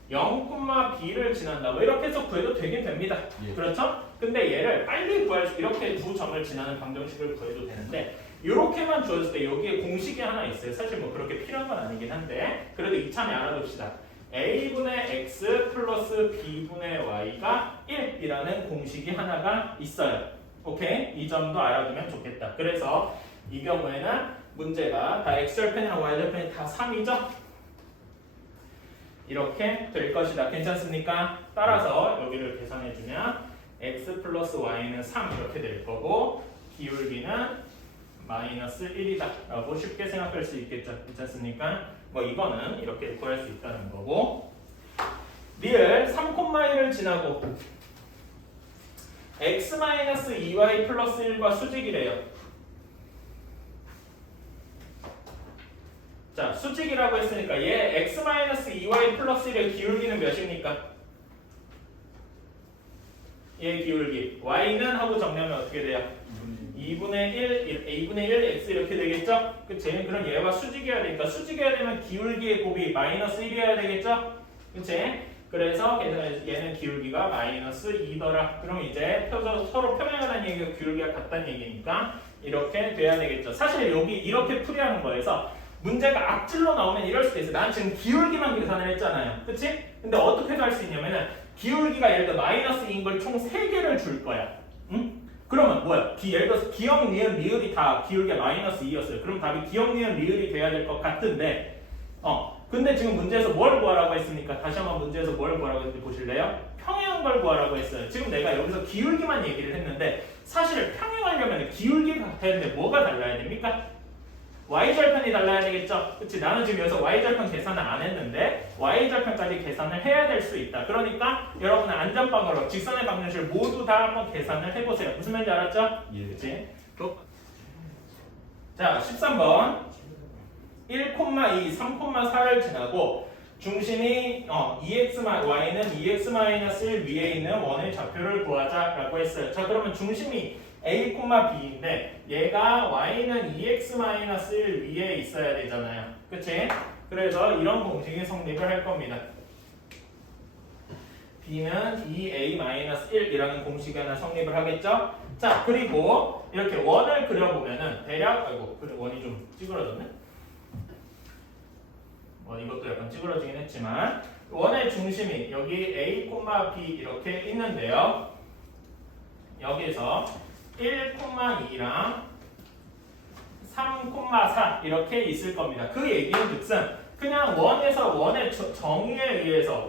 0,b를 지난다. 뭐 이렇게 해서 구해도 되긴 됩니다. 그렇죠? 근데 얘를 빨리 이렇게 두 점을 지나는 방정식을 구해도 되는데 이렇게만 주어졌을 때 여기에 공식이 하나 있어요. 사실 뭐 그렇게 필요한 건 아니긴 한데 그래도 이참에 알아둡시다. a분의 x 플러스 b분의 y가 1이라는 공식이 하나가 있어요. 오케이? 이 점도 알아두면 좋겠다. 그래서 이 경우에는 문제가 다 x절편이랑 y절편이 다 3이죠? 이렇게 될 것이다. 괜찮습니까? 따라서 여기를 계산해주면 x 플러스 y는 3 이렇게 될 거고 기울기는 마이너스 1이다 라고 쉽게 생각할 수 있겠죠. 괜찮습니까? 뭐 이거는 이렇게 구할 수 있다는 거고 리을 3,1을 지나고 x-2y 플러스 1과 수직이래요. 자, 수직이라고 했으니까 얘 x-2y 플러스 1의 기울기는 몇입니까? 얘 기울기 y는 하고 정리하면 어떻게 돼요? 2분의 1 x 이렇게 되겠죠? 그치? 그럼 얘가 수직이어야 되니까 수직이어야 되면 기울기의 곱이 마이너스 1이어야 되겠죠? 그치? 그래서 얘는 기울기가 마이너스 2더라. 그럼 이제 서로 평행하다는 얘기가 기울기가 같다는 얘기니까 이렇게 돼야 되겠죠. 사실 여기 이렇게 풀이하는 거에서 문제가 악질로 나오면 이럴 수도 있어요. 난 지금 기울기만 계산을 했잖아요. 그치? 근데 어떻게 할 수 있냐면은 기울기가 예를 들어 마이너스 2인 걸 총 3개를 줄 거야. 응? 그러면 뭐야? 예를 들어서 기억, 니은, 리을이 다 기울기가 마이너스 2였어요. 그럼 답이 기억, 니은, 리을이 돼야 될 것 같은데 근데 지금 문제에서 뭘 구하라고 했습니까? 다시 한번 문제에서 뭘 구하라고 했는지 보실래요? 평행한 걸 구하라고 했어요. 지금 내가 여기서 기울기만 얘기를 했는데 사실 평행하려면 기울기가 같아야 되는데 뭐가 달라야 됩니까? y절편이 달라야 되겠죠? 그치? 나는 지금 여기서 y절편 계산을 안 했는데 y절편까지 계산을 해야 될 수 있다. 그러니까 여러분은 안전빵으로 직선의 방정식을 모두 다 한번 계산을 해보세요. 무슨 말인지 알았죠? 그치? 자, 13번 1,2, 3,4를 지나고 중심이 y는 2x-1 위에 있는 원의 좌표를 구하자라고 했어요. 자, 그러면 중심이 a, b인데 얘가 y는 2x-1 위에 있어야 되잖아요. 그치? 그래서 이런 공식이 성립을 할 겁니다. b는 2a-1이라는 공식이 하나 성립을 하겠죠? 자, 그리고 이렇게 원을 그려보면은 대략 원이 좀 찌그러졌네? 이것도 약간 찌그러지긴 했지만 원의 중심이 여기 A, B 이렇게 있는데요. 여기서 1,2랑 3,4 이렇게 있을 겁니다. 그 얘기는 즉슨 그냥 원에서 원의 정의에 의해서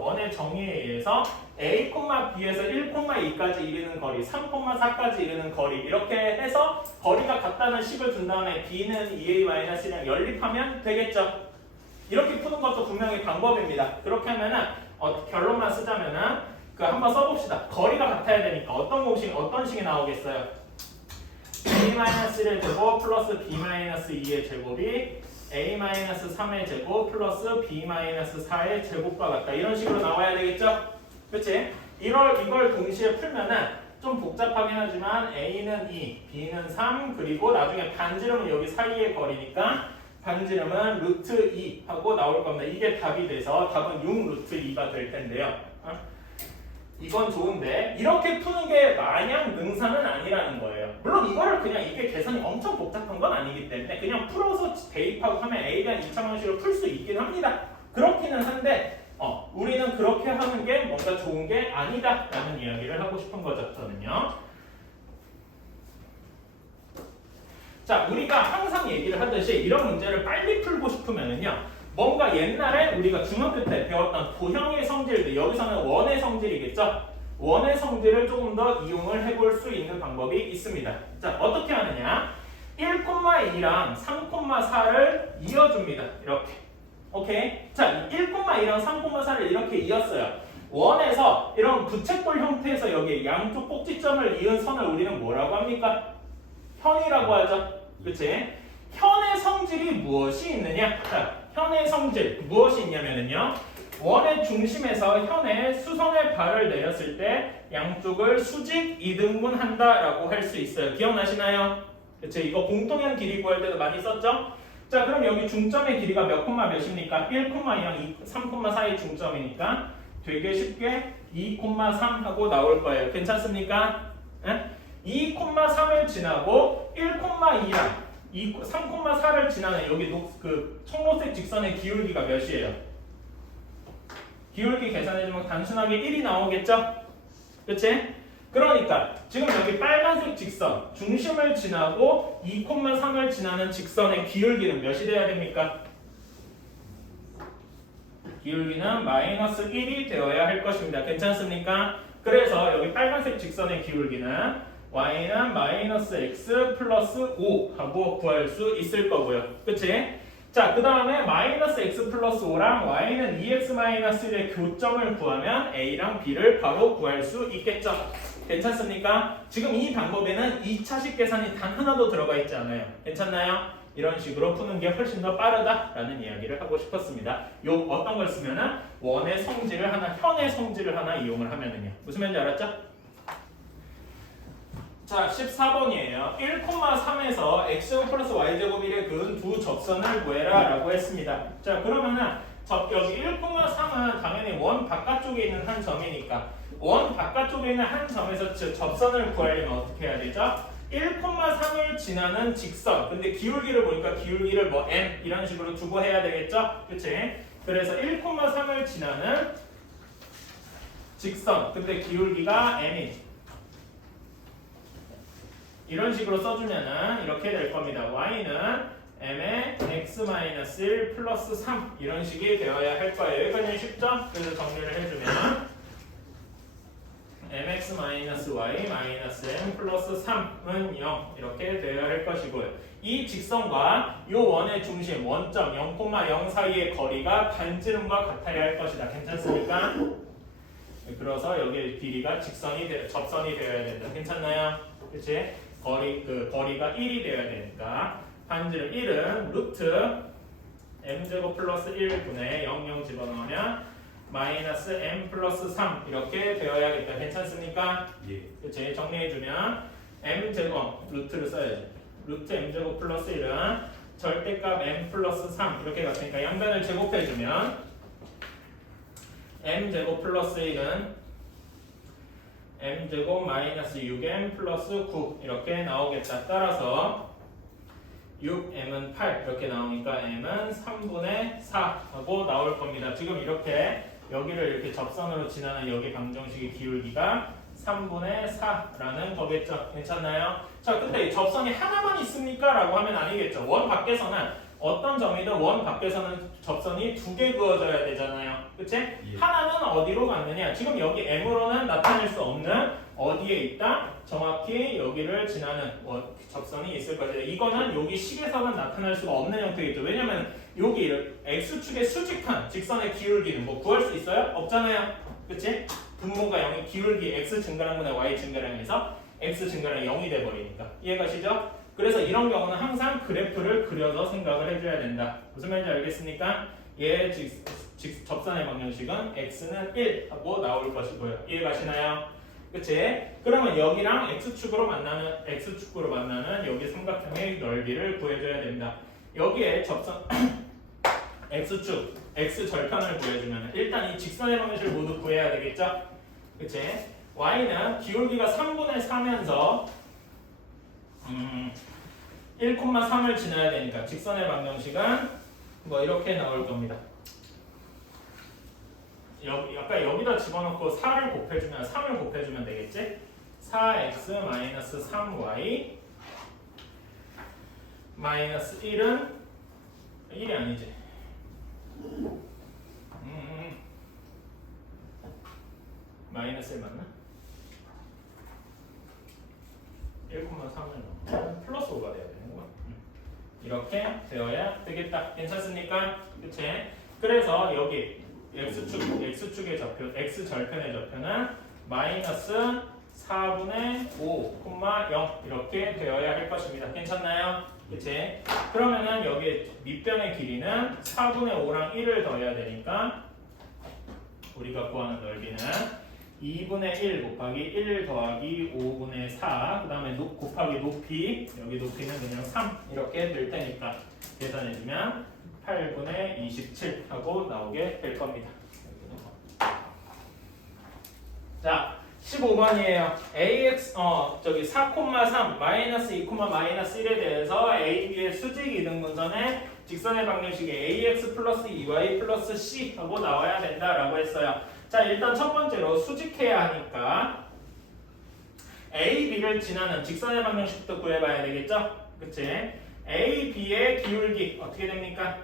A, B에서 1,2까지 이르는 거리, 3,4까지 이르는 거리 이렇게 해서 거리가 같다는 식을 둔 다음에 B는 2A-1랑 연립하면 되겠죠. 이렇게 푸는 것도 분명히 방법입니다. 그렇게 하면은 결론만 쓰자면은 한번 써봅시다. 거리가 같아야 되니까 어떤 식이 나오겠어요? A-1의 제곱 플러스 B-2의 제곱이 A-3의 제곱 플러스 B-4의 제곱과 같다. 이런 식으로 나와야 되겠죠? 그치? 이걸 동시에 풀면은 좀 복잡하긴 하지만 A는 2, B는 3, 그리고 나중에 반지름은 여기 사이의 거리니까 반지름은 루트 2 하고 나올 겁니다. 이게 답이 돼서 답은 6 루트 2가 될 텐데요. 이건 좋은데 이렇게 푸는 게 마냥 능사는 아니라는 거예요. 물론 이거를 그냥 이게 계산이 엄청 복잡한 건 아니기 때문에 그냥 풀어서 대입하고 하면 A에 대한 2차 방식으로 풀 수 있긴 합니다. 그렇기는 한데 우리는 그렇게 하는 게 뭔가 좋은 게 아니다 라는 이야기를 하고 싶은 거죠. 저는요. 자, 우리가 항상 얘기를 하듯이 이런 문제를 빨리 풀고 싶으면은요. 뭔가 옛날에 우리가 중학교 때 배웠던 도형의 성질들, 여기서는 원의 성질이겠죠? 원의 성질을 조금 더 이용을 해볼 수 있는 방법이 있습니다. 자, 어떻게 하느냐? 1,2랑 3,4를 이어줍니다. 이렇게. 오케이? 자, 1,2랑 3,4를 이렇게 이었어요. 원에서 이런 부채꼴 형태에서 여기 양쪽 꼭지점을 이은 선을 우리는 뭐라고 합니까? 현이라고 하죠. 그치? 현의 성질이 무엇이 있느냐? 자, 현의 성질 무엇이 있냐면요. 원의 중심에서 현의 수선의 발을 내렸을 때 양쪽을 수직 이등분한다라고 할 수 있어요. 기억나시나요? 그치? 이거 공통현 길이 구할 때도 많이 썼죠? 자, 그럼 여기 중점의 길이가 몇 콤마 몇입니까? 1,2랑 3,4의 중점이니까 되게 쉽게 2,3 하고 나올 거예요. 괜찮습니까? 2,3을 지나고 1,2랑 3,4를 지나는 여기 청록색 직선의 기울기가 몇이에요? 기울기 계산해주면 단순하게 1이 나오겠죠? 그치? 그러니까 지금 여기 빨간색 직선 중심을 지나고 2,3을 지나는 직선의 기울기는 몇이 돼야 됩니까? 기울기는 마이너스 1이 되어야 할 것입니다. 괜찮습니까? 그래서 여기 빨간색 직선의 기울기는 y는 마이너스 x 플러스 5 하고 구할 수 있을 거고요. 그치? 자, 그 다음에 마이너스 x 플러스 5랑 y는 2x 마이너스 1의 교점을 구하면 a랑 b를 바로 구할 수 있겠죠. 괜찮습니까? 지금 이 방법에는 2차식 계산이 단 하나도 들어가 있지 않아요. 괜찮나요? 이런 식으로 푸는 게 훨씬 더 빠르다라는 이야기를 하고 싶었습니다. 어떤 걸 쓰면은 원의 성질을 하나, 현의 성질을 하나 이용을 하면은요. 무슨 말인지 알았죠? 자, 14번이에요. 1,3에서 x제곱 플러스 y제곱 1에 그은 두 접선을 구해라 라고 했습니다. 자, 그러면은 여기 1,3은 당연히 원 바깥쪽에 있는 한 점이니까 원 바깥쪽에 있는 한 점에서 접선을 구하려면 어떻게 해야 되죠? 1,3을 지나는 직선. 근데 기울기를 보니까 기울기를 뭐 m 이런 식으로 두고 해야 되겠죠? 그치? 그래서 1,3을 지나는 직선. 근데 기울기가 m이 이런 식으로 써주면은 이렇게 될 겁니다. y는 m의 x-1 플러스 3 이런 식이 되어야 할 거예요. 여기까지는 쉽죠? 그래서 정리를 해주면 mx-y m 플러스 3은 0 이렇게 되어야 할 것이고요. 이 직선과 이 원의 중심 원점 0,0 사이의 거리가 반지름과 같아야 할 것이다. 괜찮습니까? 그래서 여기 길이가 접선이 되어야 된다. 괜찮나요? 그치? 거리가 1이 되어야 되니까 반지름 1은 루트 m제곱 플러스 1분의 00 집어넣으면 마이너스 m 플러스 3 이렇게 되어야겠다. 괜찮습니까? 예. 그치? 정리해주면 m제곱 루트를 써야지. 루트 m제곱 플러스 1은 절대값 m 플러스 3 이렇게 갔으니까 양변을 제곱해주면 m제곱 플러스 1은 m제곱 마이너스 6m 플러스 9 이렇게 나오겠다. 따라서 6m은 8 이렇게 나오니까 m은 3분의 4 하고 나올 겁니다. 지금 이렇게 여기를 이렇게 접선으로 지나는 여기 방정식의 기울기가 3분의 4라는 거겠죠. 괜찮나요? 자, 근데 접선이 하나만 있습니까? 라고 하면 아니겠죠. 원 밖에서는 어떤 점이든 원 밖에서는 접선이 두 개 그어져야 되잖아요. 그치? 예. 하나는 어디로 갔느냐? 지금 여기 M으로는 나타낼 수 없는 어디에 있다? 정확히 여기를 지나는 접선이 있을 것이다. 이거는 여기 식에서는 나타날 수가 없는 형태겠죠. 왜냐면 여기 X축의 수직한 직선의 기울기는 뭐 구할 수 있어요? 없잖아요. 그치? 분모가 0이 기울기 X 증가량분의 Y 증가량에서 X 증가량이 0이 돼버리니까. 이해가시죠? 그래서 이런 경우는 항상 그래프를 그려서 생각을 해줘야 된다. 무슨 말인지 알겠습니까? 얘 접선의 방정식은 x는 1 하고 나올 것이고요. 이해가시나요? 그치? 그러면 여기랑 x축으로 만나는 여기 삼각형의 넓이를 구해줘야 됩니다. 여기에 접선 x축, x절편을 구해주면 일단 이 직선의 방정식을 모두 구해야 되겠죠? 그치? y는 기울기가 3분의 4면서 1,3을 지나야 되니까 직선의 방정식은 뭐 이렇게 나올 겁니다. 아까 여기다 집어넣고 4를 곱해주면 3을 곱해주면 되겠지? 4x-3y 마이너스 1은 1이 아니지. 마이너스 1 맞나? 1,3을 넣으면 플러스 5가 돼야 되는 거야. 이렇게 되어야 되겠다. 괜찮습니까? 그치? 그래서 여기 X축의 좌표, X절편의 좌표는 마이너스 4분의 5,0 이렇게 되어야 할 것입니다. 괜찮나요? 그치? 그러면은 여기 밑변의 길이는 4분의 5랑 1을 더해야 되니까 우리가 구하는 넓이는 2분의 1 곱하기 1 더하기 5분의 4 그 다음에 곱하기 높이 여기 높이는 그냥 3 이렇게 될 테니까 계산해주면 8분의 27 하고 나오게 될 겁니다. 자 15번이에요. AX 4,3 마이너스 2, 마이너스 1에 대해서 A, B의 수직 이등분선에 직선의 방정식이 AX 플러스 2Y 플러스 C 하고 나와야 된다라고 했어요. 자 일단 첫 번째로 수직해야 하니까 A, B를 지나는 직선의 방정식부터 구해봐야 되겠죠? 그치? A, B의 기울기 어떻게 됩니까?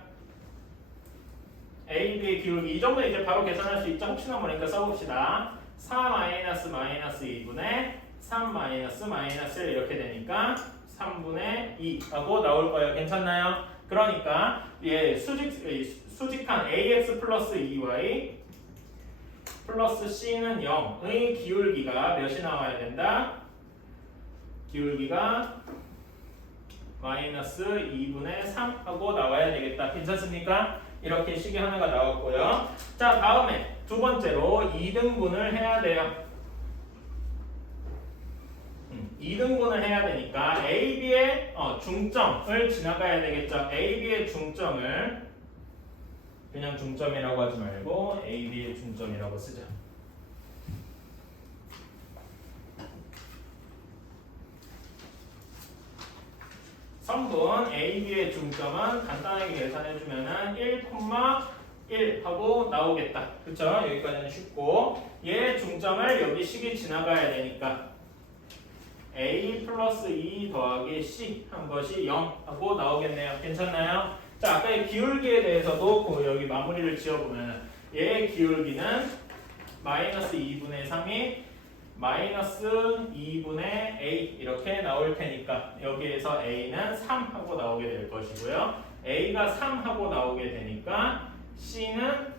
A, B의 기울기 이 정도 이제 바로 계산할 수 있죠? 혹시나 모르니까 써봅시다. 4 마이너스 2분의 3 마이너스 1 이렇게 되니까 3분의 2 하고 나올 거예요. 괜찮나요? 그러니까 수직한 AX 플러스 2Y 플러스 C는 0의 기울기가 몇이 나와야 된다? 기울기가 마이너스 2분의 3 하고 나와야 되겠다. 괜찮습니까? 이렇게 식이 하나가 나왔고요. 자 다음에 두 번째로 2등분을 해야 돼요. 2등분을 해야 되니까 AB의 중점을 지나가야 되겠죠. AB의 중점을 그냥 중점이라고 하지 말고 AB의 중점이라고 쓰자. 성분 AB의 중점은 간단하게 계산해주면은 1,1 하고 나오겠다. 그쵸? 여기까지는 쉽고 얘 중점을 여기 식이 지나가야 되니까 A 플러스 2 더하기 C 한 것이 0 하고 나오겠네요. 괜찮나요? 자, 아까의 기울기에 대해서도 여기 마무리를 지어보면 얘의 기울기는 마이너스 2분의 3이 마이너스 2분의 A 이렇게 나올 테니까 여기에서 A는 3 하고 나오게 될 것이고요. A가 3 하고 나오게 되니까 C는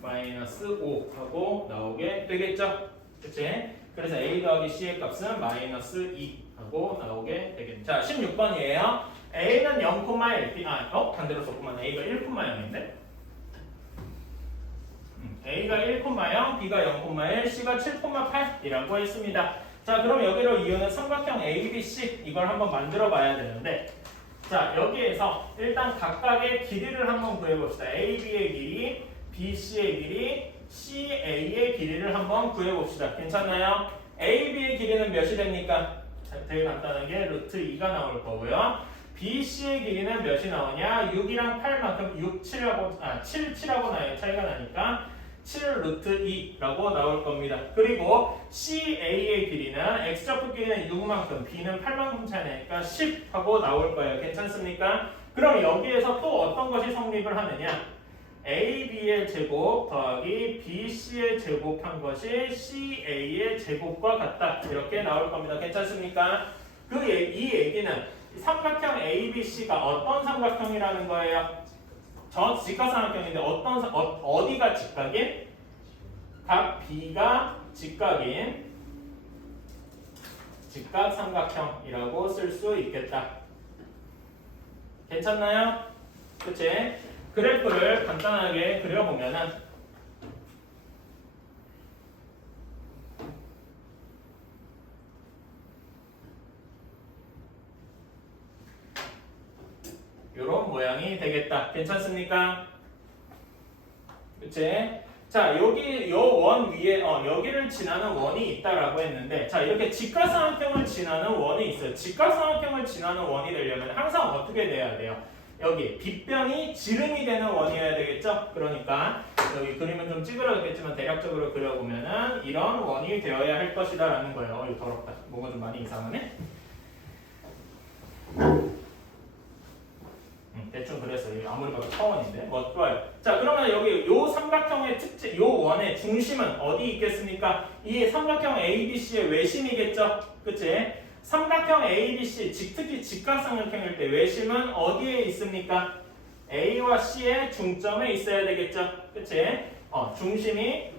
마이너스 5 하고 나오게 되겠죠. 그치? 그래서 A 더하기 C의 값은 마이너스 2 하고 나오게 되겠죠. 자, 16번이에요. A는 0,1, 반대로 썼구만. A가 1,0인데 A가 1,0, B가 0,1, C가 7,8이라고 했습니다. 자, 그럼 여기로 이유는 삼각형 ABC 이걸 한번 만들어 봐야 되는데 자, 여기에서 일단 각각의 길이를 한번 구해봅시다. AB의 길이, BC의 길이, CA의 길이를 한번 구해봅시다. 괜찮나요? AB의 길이는 몇이 됩니까? 되게 간단하게 루트 2가 나올 거고요. BC의 길이는 몇이 나오냐? 6이랑 8만큼 7, 7하고 차이가 나니까 7 루트 2라고 나올 겁니다. 그리고 CA의 길이는 X좌표 길이는 6만큼, B는 8만큼 차이 나니까 10 하고 나올 거예요. 괜찮습니까? 그럼 여기에서 또 어떤 것이 성립을 하느냐? AB의 제곱 더하기 BC의 제곱한 것이 CA의 제곱과 같다. 이렇게 나올 겁니다. 괜찮습니까? 이 얘기는 삼각형 ABC가 어떤 삼각형이라는 거예요? 직각삼각형인데 어디가 직각인? 각 B가 직각인 직각삼각형이라고 쓸 수 있겠다. 괜찮나요? 그치? 그래프를 간단하게 그려보면은 이런 모양이 되겠다. 괜찮습니까? 그치? 자, 여기 요 원 위에 여기를 지나는 원이 있다라고 했는데, 자, 이렇게 직각삼각형을 지나는 원이 있어요. 직각삼각형을 지나는 원이 되려면 항상 어떻게 돼야 돼요? 여기 빗변이 지름이 되는 원이어야 되겠죠? 그러니까 여기 그림은 좀 찌그러졌겠지만 대략적으로 그려보면은 이런 원이 되어야 할 것이다 라는 거예요. 이거 더럽다. 뭔가 좀 많이 이상하네? 대충 그랬어요. 아무리 봐도 차원인데. 뭐 좋아요. 자, 그러면 여기 요 삼각형의 특징, 요 원의 중심은 어디 있겠습니까? 이 삼각형 ABC의 외심이겠죠? 그치? 삼각형 ABC, 특히 직각삼각형일 때 외심은 어디에 있습니까? A와 C의 중점에 있어야 되겠죠? 그치? 중심이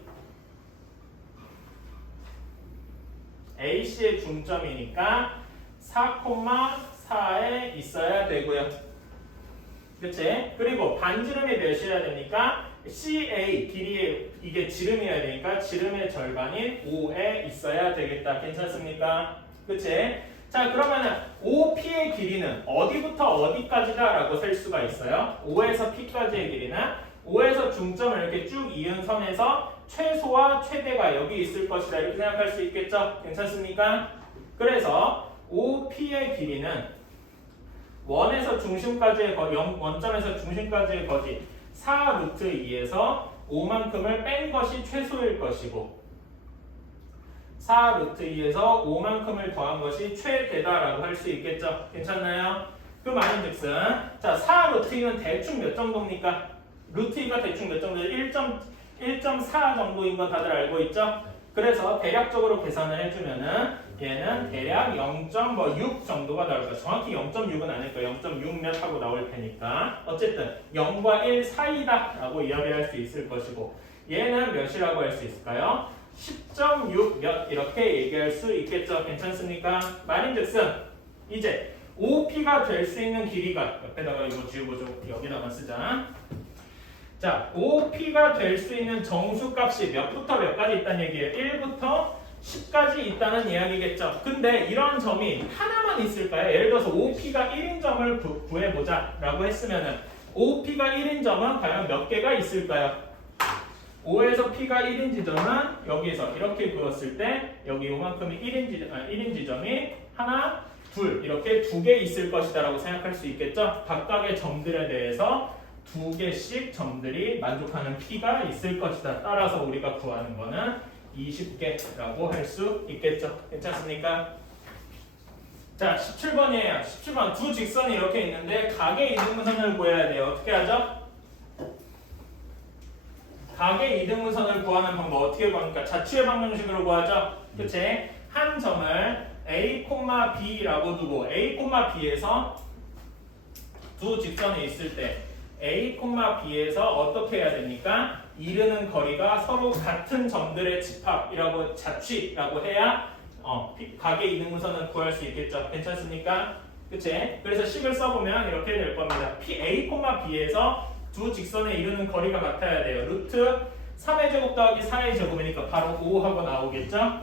AC의 중점이니까 4,4에 있어야 되고요. 그치? 그리고 반지름이 몇이어야 되니까 CA 길이의 이게 지름이어야 되니까 지름의 절반인 5에 있어야 되겠다. 괜찮습니까? 그치? 자, 그러면은 OP의 길이는 어디부터 어디까지다 라고 셀 수가 있어요. 5에서 P까지의 길이는 5에서 중점을 이렇게 쭉 이은 선에서 최소와 최대가 여기 있을 것이다. 이렇게 생각할 수 있겠죠? 괜찮습니까? 그래서 OP의 길이는 원에서 중심까지의 거리, 원점에서 중심까지의 거리 4 루트 2에서 5만큼을 뺀 것이 최소일 것이고 4 루트 2에서 5만큼을 더한 것이 최대다라고 할 수 있겠죠? 괜찮나요? 그 말인즉슨 자, 4 루트 2는 대충 몇 정도입니까? 루트 2가 대충 몇 정도? 1.4 정도인 건 다들 알고 있죠? 그래서 대략적으로 계산을 해주면은 얘는 대략 0.6 정도가 나올 거야. 정확히 0.6은 아닐 거야. 0.6 몇 하고 나올 테니까. 어쨌든 0과 1 사이다 라고 이야기할 수 있을 것이고 얘는 몇이라고 할 수 있을까요? 10.6 몇 이렇게 얘기할 수 있겠죠. 괜찮습니까? 말인즉슨 이제 OP가 될 수 있는 길이가 옆에다가 이거 지우고 여기다가 쓰자. 자, OP가 될 수 있는 정수값이 몇부터 몇까지 있다는 얘기예요. 1부터 10까지 있다는 이야기겠죠. 근데 이런 점이 하나만 있을까요? 예를 들어서 OP가 1인 점을 구해보자 라고 했으면은 OP가 1인 점은 과연 몇 개가 있을까요? O에서 P가 1인 지점은 여기에서 이렇게 그었을 때 여기 요만큼이 1인 지점이 하나, 둘 이렇게 2개 있을 것이다 라고 생각할 수 있겠죠. 각각의 점들에 대해서 2개씩 점들이 만족하는 P가 있을 것이다. 따라서 우리가 구하는 거는 20개라고 할 수 있겠죠. 괜찮습니까? 자, 17번이에요. 17번 두 직선이 이렇게 있는데 각의 이등분선을 구해야 돼요. 어떻게 하죠? 각의 이등분선을 구하는 방법 어떻게 구합니까? 자취의 방정식으로 구하죠. 그치? 한 점을 A, B라고 두고 A, B에서 두 직선이 있을 때 A, B에서 어떻게 해야 됩니까? 이르는 거리가 서로 같은 점들의 집합이라고 자취라고 해야 각의 이등분선을 구할 수 있겠죠. 괜찮습니까? 그치? 그래서 식을 써보면 이렇게 될 겁니다. A, B에서 두 직선에 이르는 거리가 같아야 돼요. 루트 3의 제곱 더하기 4의 제곱이니까 바로 5하고 나오겠죠?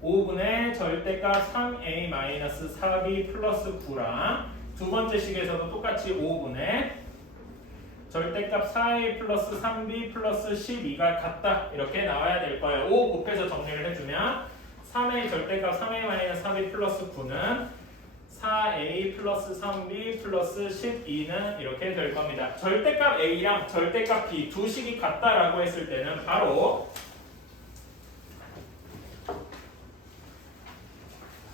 5분의 절대값 3a-4b 플러스 9랑 두 번째 식에서도 똑같이 5분의 절대값 4a 플러스 3b 플러스 12가 같다. 이렇게 나와야 될 거예요. 5 곱해서 정리를 해주면 3a 절대값 3a-4b 플러스 9는 4a 플러스 3b 플러스 12는 이렇게 될 겁니다. 절대값 a랑 절대값 b 두 식이 같다라고 했을 때는 바로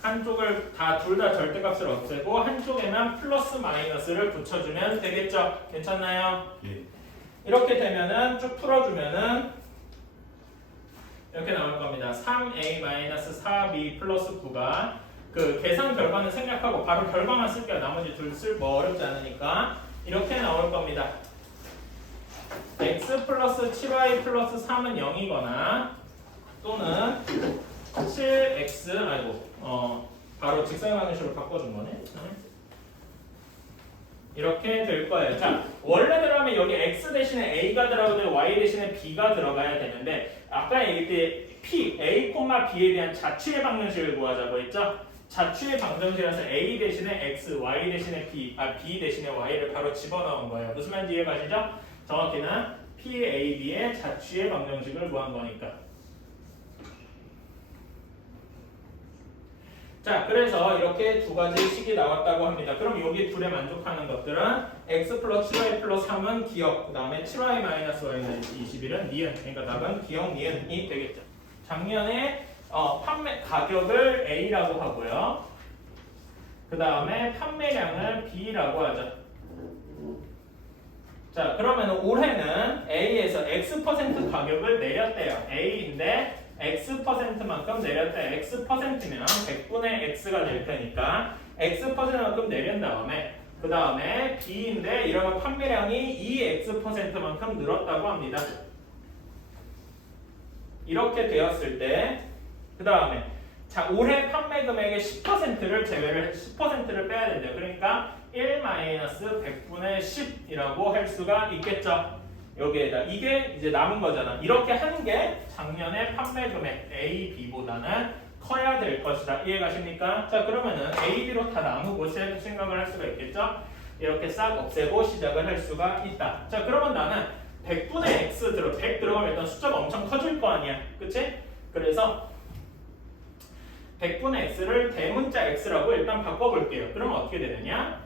한쪽을 둘 다 절대값을 없애고 한쪽에만 플러스 마이너스를 붙여주면 되겠죠? 괜찮나요? 예. 이렇게 되면은 쭉 풀어주면은 이렇게 나올 겁니다. 3a-4b 플러스 9가 그 계산 결과는 생략하고 바로 결과만 쓸게요. 나머지 둘 쓸 뭐 어렵지 않으니까 이렇게 나올 겁니다. x 플러스 7y 플러스 3은 0이거나 또는 7x 바로 직사각형식으로 바꿔준 거네. 이렇게 될 거예요. 자, 원래대로 하면 여기 x 대신에 a가 들어가고 y 대신에 b가 들어가야 되는데 아까 얘기할 때 p, a, b에 대한 자취의 방정식을 구하자고 했죠? 자취의 방정식이라서 a 대신에 x, y 대신에 b 대신에 y를 바로 집어넣은 거예요. 무슨 말인지 이해가시죠? 정확히는 p, a, b의 자취의 방정식을 구한 거니까. 자, 그래서 이렇게 두 가지 식이 나왔다고 합니다. 그럼 여기 둘에 만족하는 것들은 x 플러스 7y 플러스 3은 기억, 그 다음에 7y 마이너스 y는 21은 니은, 그러니까 답은 기억 니은이 되겠죠. 작년에 판매 가격을 a라고 하고요. 그 다음에 판매량을 b라고 하죠. 자, 그러면 올해는 a에서 x% 가격을 내렸대요. a인데 x%만큼 내렸대. x%면 100분의 x가 될 테니까 x%만큼 내린 다음에 그 다음에 b인데 이러면 판매량이 2x%만큼 늘었다고 합니다. 이렇게 되었을 때 그 다음에 자, 올해 판매 금액의 10%를 제외를 10%를 빼야 된대요. 그러니까 1-100분의 10이라고 할 수가 있겠죠. 여기에다 이게 이제 남은 거잖아. 이렇게 하는 게 작년에 판매 금액 A, B보다는 커야 될 것이다. 이해가십니까? 자, 그러면은 A, B로 다 나누고 생각을 할 수가 있겠죠? 이렇게 싹 없애고 시작을 할 수가 있다. 자, 그러면 나는 100분의 X 100 들어가면 일단 숫자가 엄청 커질 거 아니야. 그치? 그래서 100분의 X를 대문자 X라고 일단 바꿔볼게요. 그러면 어떻게 되느냐?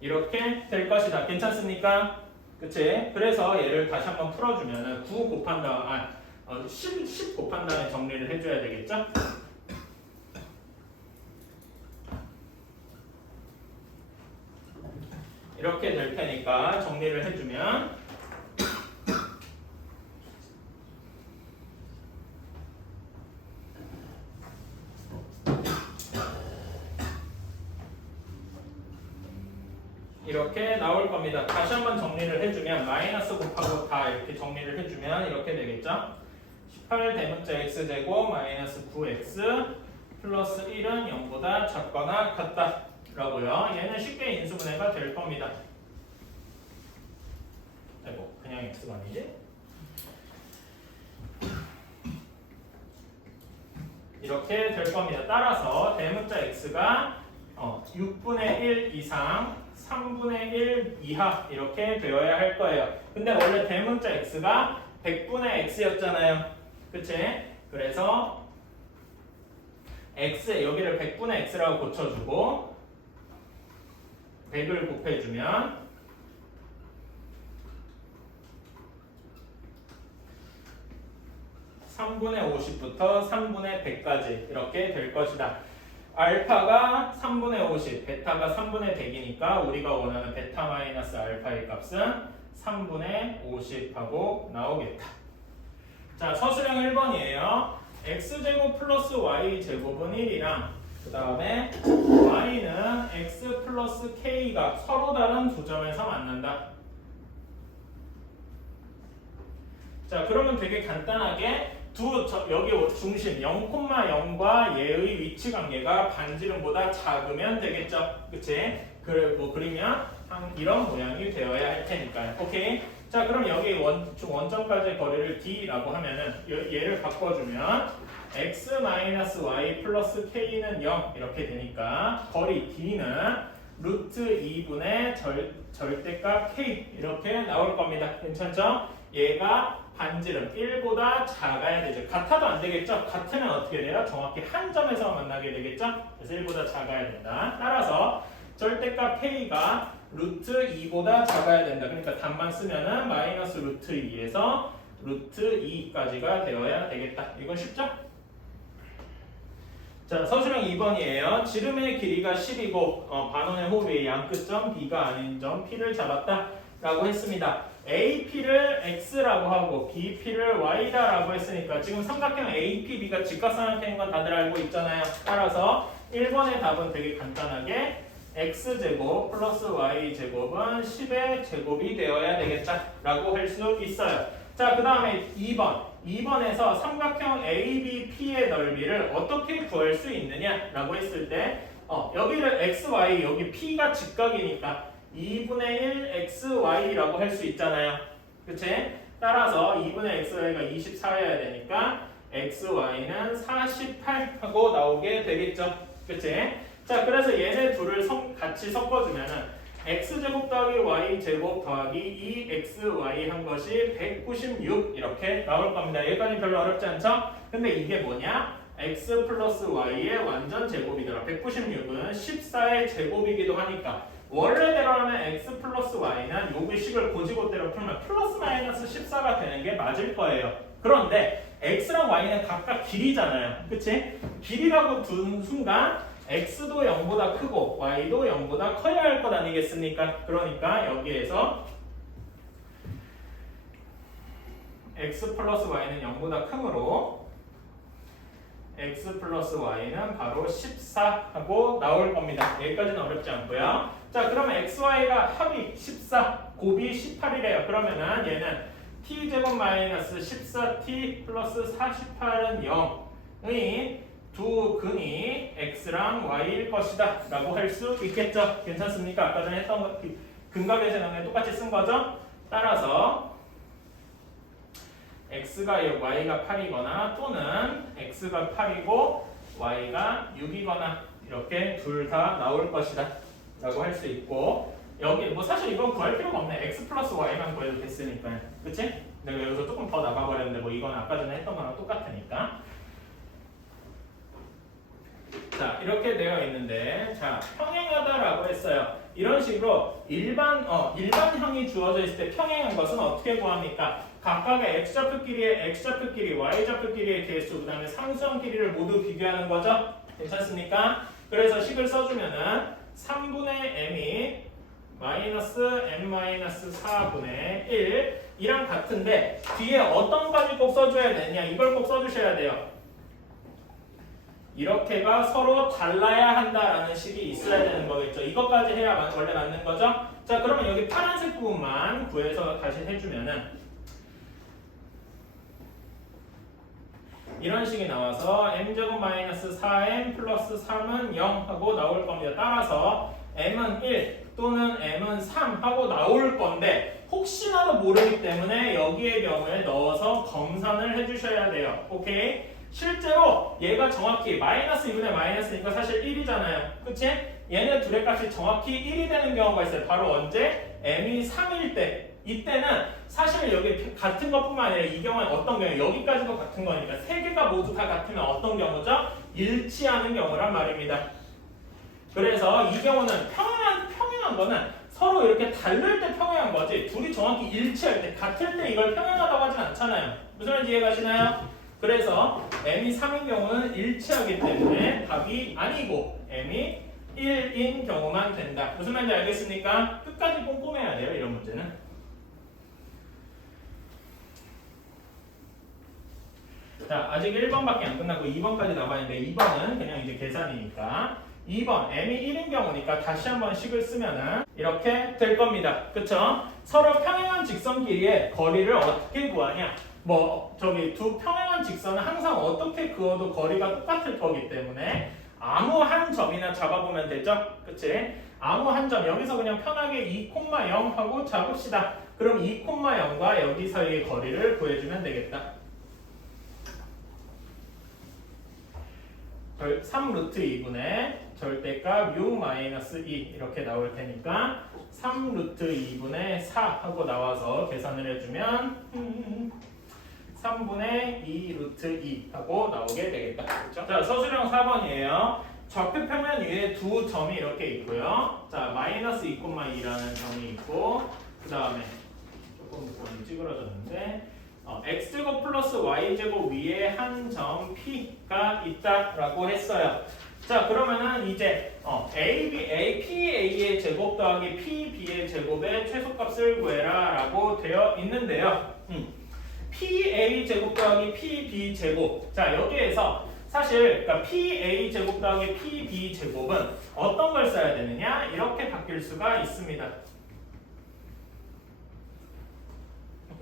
이렇게 될 것이다. 괜찮습니까? 그치? 그래서 얘를 다시 한번 풀어주면 9 곱한 다음, 10 곱한 다음에 정리를 해줘야 되겠죠? 이렇게 될 테니까 정리를 해주면 이렇게 나올 겁니다. 다시 한번 정리를 해주면 마이너스 곱하고 다 이렇게 정리를 해주면 이렇게 되겠죠? 18 대문자 x제곱 마이너스 9x 플러스 1은 0보다 작거나 같다 라고요. 얘는 쉽게 인수분해가 될 겁니다. 아이고, 그냥 x가 아니지? 이렇게 될 겁니다. 따라서 대문자 x가 6분의 1 이상 3분의 1 이하 이렇게 되어야 할 거예요. 근데 원래 대문자 x가 100분의 x였잖아요. 그치? 그래서 x 여기를 100분의 x라고 고쳐주고 100을 곱해주면 3분의 50부터 3분의 100까지 이렇게 될 것이다. 알파가 3분의 50, 베타가 3분의 100이니까 우리가 원하는 베타 마이너스 알파의 값은 3분의 50하고 나오겠다. 자, 서술형 1번이에요. x제곱 플러스 y제곱은 1이랑 그 다음에 y는 x 플러스 k가 서로 다른 두 점에서 만난다. 자, 그러면 되게 간단하게 여기 중심 0,0과 얘의 위치 관계가 반지름보다 작으면 되겠죠. 그치? 그리면 이런 모양이 되어야 할 테니까요. 오케이? 자, 그럼 여기 원점까지의 거리를 d라고 하면은 얘를 바꿔주면 x-y 플러스 k는 0 이렇게 되니까 거리 d는 루트 2분의 절대값 k 이렇게 나올 겁니다. 괜찮죠? 얘가 반지름 1보다 작아야 되죠. 같아도 안 되겠죠? 같으면 어떻게 돼요? 정확히 한 점에서 만나게 되겠죠? 그래서 1보다 작아야 된다. 따라서 절대값 k가 루트 2보다 작아야 된다. 그러니까 답만 쓰면은 마이너스 루트 2에서 루트 2까지가 되어야 되겠다. 이건 쉽죠? 자, 서술형 2번이에요. 지름의 길이가 10이고 반원의 호흡의 양끝점 B가 아닌 점 P를 잡았다 라고 했습니다. AP를 X라고 하고 BP를 Y다 라고 했으니까 지금 삼각형 APB가 직각삼각형인 건 다들 알고 있잖아요. 따라서 1번의 답은 되게 간단하게 X제곱 플러스 Y제곱은 10의 제곱이 되어야 되겠다 라고 할 수 있어요. 자, 그 다음에 2번에서 삼각형 ABP의 넓이를 어떻게 구할 수 있느냐 라고 했을 때 여기를 XY, 여기 P가 직각이니까 2분의 1 XY라고 할 수 있잖아요. 그치? 따라서 2분의 XY가 24여야 되니까 XY는 48 하고 나오게 되겠죠. 그치? 자, 그래서 얘네 둘을 같이 섞어주면은 x제곱 더하기 y제곱 더하기 2xy 한 것이 196 이렇게 나올 겁니다. 여기까지 별로 어렵지 않죠? 근데 이게 뭐냐? x 플러스 y의 완전 제곱이더라. 196은 14의 제곱이기도 하니까 원래대로라면 x 플러스 y는 요기 식을 고지고대로 풀면 플러스 마이너스 14가 되는 게 맞을 거예요. 그런데 x랑 y는 각각 길이잖아요. 그치? 길이라고 둔 순간 x도 0보다 크고 y도 0보다 커야 할 것 아니겠습니까? 그러니까 여기에서 x 플러스 y는 0보다 크므로 x 플러스 y는 바로 14 하고 나올 겁니다. 여기까지는 어렵지 않고요. 자, 그러면 xy가 합이 14, 곱이 18이래요. 그러면은 얘는 t제곱 마이너스 14t 플러스 48은 0의 두 근이 x랑 y일 것이다 라고 할 수 있겠죠. 괜찮습니까? 아까 전에 했던 거 근각의 재능에 똑같이 쓴 거죠. 따라서 x가 6, y가 8이거나 또는 x가 8이고 y가 6이거나 이렇게 둘 다 나올 것이다 라고 할 수 있고, 여기 뭐 사실 이건 구할 필요가 없네. x 플러스 y만 구해도 됐으니까. 그치? 내가 여기서 조금 더 나가버렸는데 뭐 이건 아까 전에 했던 거랑 똑같으니까. 자, 이렇게 되어 있는데, 자, 평행하다라고 했어요. 이런 식으로 일반형이 주어져 있을 때 평행한 것은 어떻게 구합니까? 각각의 x좌표 길이의 x좌표 길이, y좌표 길이의 개수, 그 다음에 상수형 길이를 모두 비교하는 거죠. 괜찮습니까? 그래서 식을 써주면은 3분의 m이 마이너스 m-4분의 1 이랑 같은데 뒤에 어떤 까지 꼭 써줘야 되냐? 이걸 꼭 써주셔야 돼요. 이렇게가 서로 달라야 한다라는 식이 있어야 되는 거겠죠. 이것까지 해야 원래 맞는 거죠. 자, 그러면 여기 파란색 부분만 구해서 다시 해주면은 이런 식이 나와서 m제곱 마이너스 4m 플러스 3은 0 하고 나올 겁니다. 따라서 m은 1 또는 m은 3 하고 나올 건데 혹시나도 모르기 때문에 여기의 경우에 넣어서 검산을 해주셔야 돼요. 오케이? 실제로 얘가 정확히 마이너스 2분의 마이너스니까 사실 1이잖아요. 그치? 얘네 둘의 값이 정확히 1이 되는 경우가 있어요. 바로 언제? m이 3일 때. 이때는 사실 여기 같은 것뿐만 아니라 이 경우는 어떤 경우? 여기까지도 같은 거니까 세 개가 모두 다 같으면 어떤 경우죠? 일치하는 경우란 말입니다. 그래서 이 경우는 평행한 거는 서로 이렇게 다를 때 평행한 거지 둘이 정확히 일치할 때 같을 때 이걸 평행하다고 하진 않잖아요. 무슨 말인지 이해가시나요? 그래서 m이 3인 경우는 일치하기 때문에 답이 아니고 m이 1인 경우만 된다. 무슨 말인지 알겠습니까? 끝까지 꼼꼼해야 돼요. 이런 문제는. 자, 아직 1번밖에 안 끝나고 2번까지 남아있는데 2번은 그냥 이제 계산이니까 2번 m이 1인 경우니까 다시 한번 식을 쓰면은 이렇게 될 겁니다. 그쵸? 서로 평행한 직선 길이의 거리를 어떻게 구하냐? 두 평행한 직선은 항상 어떻게 그어도 거리가 똑같을 거기 때문에 아무 한 점이나 잡아보면 되죠? 그치? 아무 한 점, 여기서 그냥 편하게 2,0 하고 잡읍시다. 그럼 2,0과 여기 사이의 거리를 구해주면 되겠다. 3루트 2분의 절대값 u-2 이렇게 나올 테니까 3 루트 2분의 4 하고 나와서 계산을 해주면 3분의 2 루트 2 하고 나오게 되겠다. 그렇죠? 자, 서술형 4번이에요. 좌표평면 위에 두 점이 이렇게 있고요. 자, 마이너스 2,2라는 점이 있고, 그 다음에 조금 많이 찌그러졌는데, x제곱 플러스 y제곱 위에 한 점 p가 있다라고 했어요. 자, 그러면은 이제 PA의 제곱 더하기 PB의 제곱의 최소값을 구해라라고 되어 있는데요. PA 제곱 더하기 PB 제곱. 자, 여기에서 사실 그러니까 PA 제곱 더하기 PB 제곱은 어떤 걸 써야 되느냐? 이렇게 바뀔 수가 있습니다.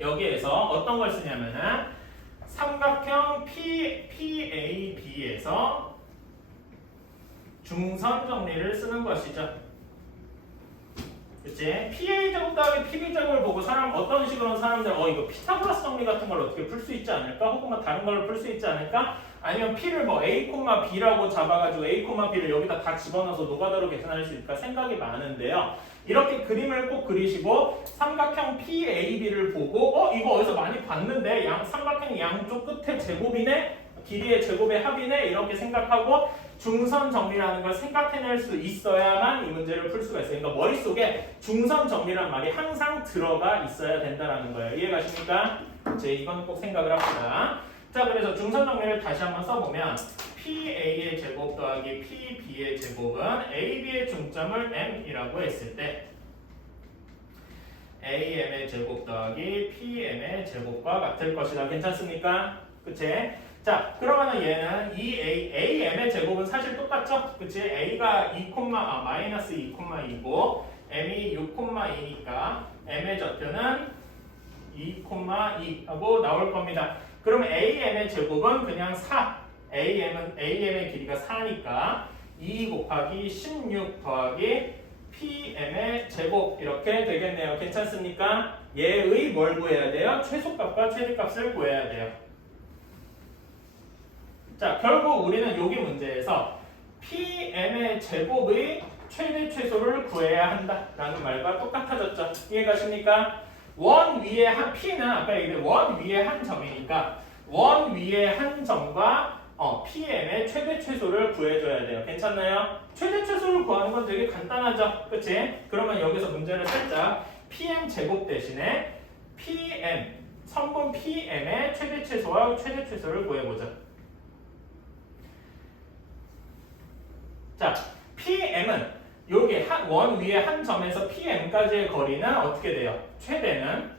여기에서 어떤 걸 쓰냐면은 삼각형 PAB에서 중선 정리를 쓰는 것이죠. 그치? PA 제곱 더하기 PB 제곱을 보고 어떤 식으로 사람들 이거 피타고라스 정리 같은 걸 어떻게 풀 수 있지 않을까? 혹은 뭐 다른 걸로 풀 수 있지 않을까? 아니면 P를 뭐 A, B라고 잡아가지고 A, B를 여기다 다 집어넣어서 노가다로 계산할 수 있을까 생각이 많은데요. 이렇게 그림을 꼭 그리시고 삼각형 PAB를 보고 이거 어디서 많이 봤는데 삼각형 양쪽 끝에 제곱이네? 길이의 제곱의 합이네? 이렇게 생각하고 중선 정리라는 걸 생각해낼 수 있어야만 이 문제를 풀 수가 있어요. 그러니까 머릿속에 중선 정리란 말이 항상 들어가 있어야 된다는 거예요. 이해가십니까? 이건 꼭 생각을 합시다. 자, 그래서 중선 정리를 다시 한번 써보면 PA의 제곱 더하기 PB의 제곱은 AB의 중점을 M이라고 했을 때 AM의 제곱 더하기 PM의 제곱과 같을 것이다. 괜찮습니까? 그치? 자, 그러면은 얘는 이 AM의 제곱은 사실 똑같죠? 그치? A가 마이너스 2,2고 M이 6,2니까 M의 좌표는 2,2 하고 나올 겁니다. 그럼 AM의 제곱은 그냥 4. AM의 길이가 4니까 2 곱하기 16 더하기 PM의 제곱 이렇게 되겠네요. 괜찮습니까? 얘의 뭘 구해야 돼요? 최소값과 최대값을 구해야 돼요. 자, 결국 우리는 여기 문제에서 PM의 제곱의 최대 최소를 구해야 한다라는 말과 똑같아졌죠. 이해가십니까? 원 위에 한 P는 아까 얘기했던 원 위에 한 점이니까 원 위에 한 점과 PM의 최대 최소를 구해줘야 돼요. 괜찮나요? 최대 최소를 구하는 건 되게 간단하죠. 그치? 그러면 여기서 문제를 살짝 PM 제곱 대신에 선분 PM의 최대 최소와 최대 최소를 구해보자. 자, PM은 여기 원 위에 한 점에서 PM까지의 거리는 어떻게 돼요? 최대는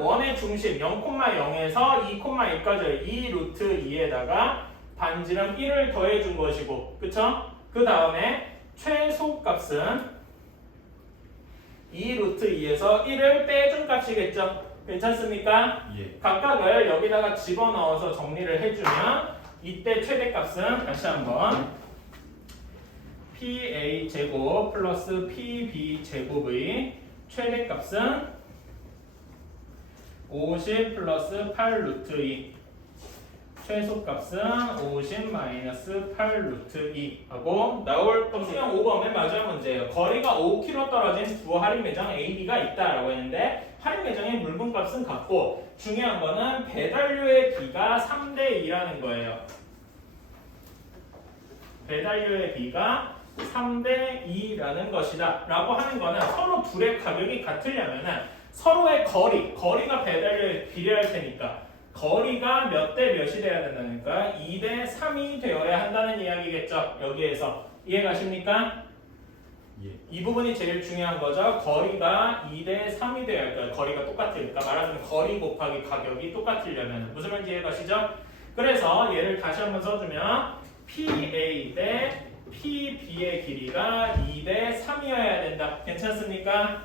원의 중심 0,0에서 2,1까지 2 루트 2에다가 반지름 1을 더해준 것이고, 그쵸? 그 다음에 최소값은 2 루트 2에서 1을 빼준 값이겠죠? 괜찮습니까? 예. 각각을 여기다가 집어넣어서 정리를 해주면 이때 최대값은 다시 한번 PA 제곱 플러스 PB 제곱의 최대값은 50 플러스 8 루트 2 최소값은 50 마이너스 8 루트 2 하고 나올 겁니다. 수영 5번 맨 마지막 문제예요. 거리가 5km 떨어진 두 할인 매장 AB가 있다라고 했는데 할인 매장의 물분값은 같고 중요한 거는 배달료의 비가 3대 2라는 거예요. 배달료의 비가 3대 2라는 것이다 라고 하는 거는 서로 둘의 가격이 같으려면은 서로의 거리가 배달료에 비례할 테니까 거리가 몇 대 몇이 돼야 된다니까 2대 3이 되어야 한다는 이야기겠죠. 여기에서 이해가십니까? 예. 이 부분이 제일 중요한 거죠. 거리가 2대 3이 되어야 할 거예요. 거리가 똑같으니까 말하자면 거리 곱하기 가격이 똑같으려면 무슨 말인지 이해가시죠? 그래서 얘를 다시 한번 써주면 PA 대 PB의 길이가 2대 3이어야 된다. 괜찮습니까?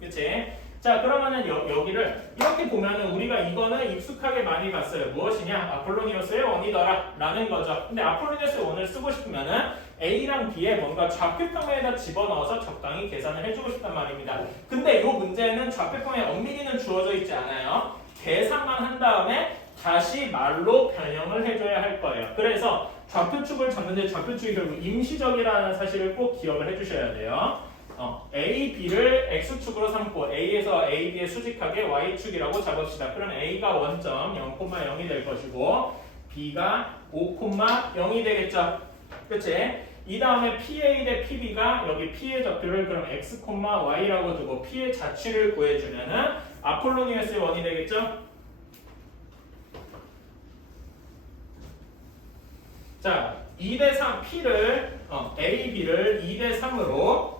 그치? 자, 그러면은 여기를 이렇게 보면은 우리가 이거는 익숙하게 많이 봤어요. 무엇이냐? 아폴로니우스의 원이더라 라는 거죠. 근데 아폴로니우스의 원을 쓰고 싶으면은 A랑 B에 뭔가 좌표평면에다 집어넣어서 적당히 계산을 해주고 싶단 말입니다. 근데 이 문제는 좌표평면에 엄밀히는 주어져 있지 않아요. 계산만 한 다음에 다시 말로 변형을 해줘야 할 거예요. 그래서 좌표축을 잡는데 좌표축이 결국 임시적이라는 사실을 꼭 기억을 해주셔야 돼요. A, B를 X축으로 삼고 A에서 A, B에 수직하게 Y축이라고 잡읍시다. 그럼 A가 원점 0,0이 될 것이고 B가 5,0이 되겠죠. 그치? 이 다음에 PA 대 PB가 여기 P의 좌표를 그럼 X, Y라고 두고 P의 자취를 구해주면은 아폴로니우스의 원이 되겠죠? 자, 2대 3 P를 A, B를 2대 3으로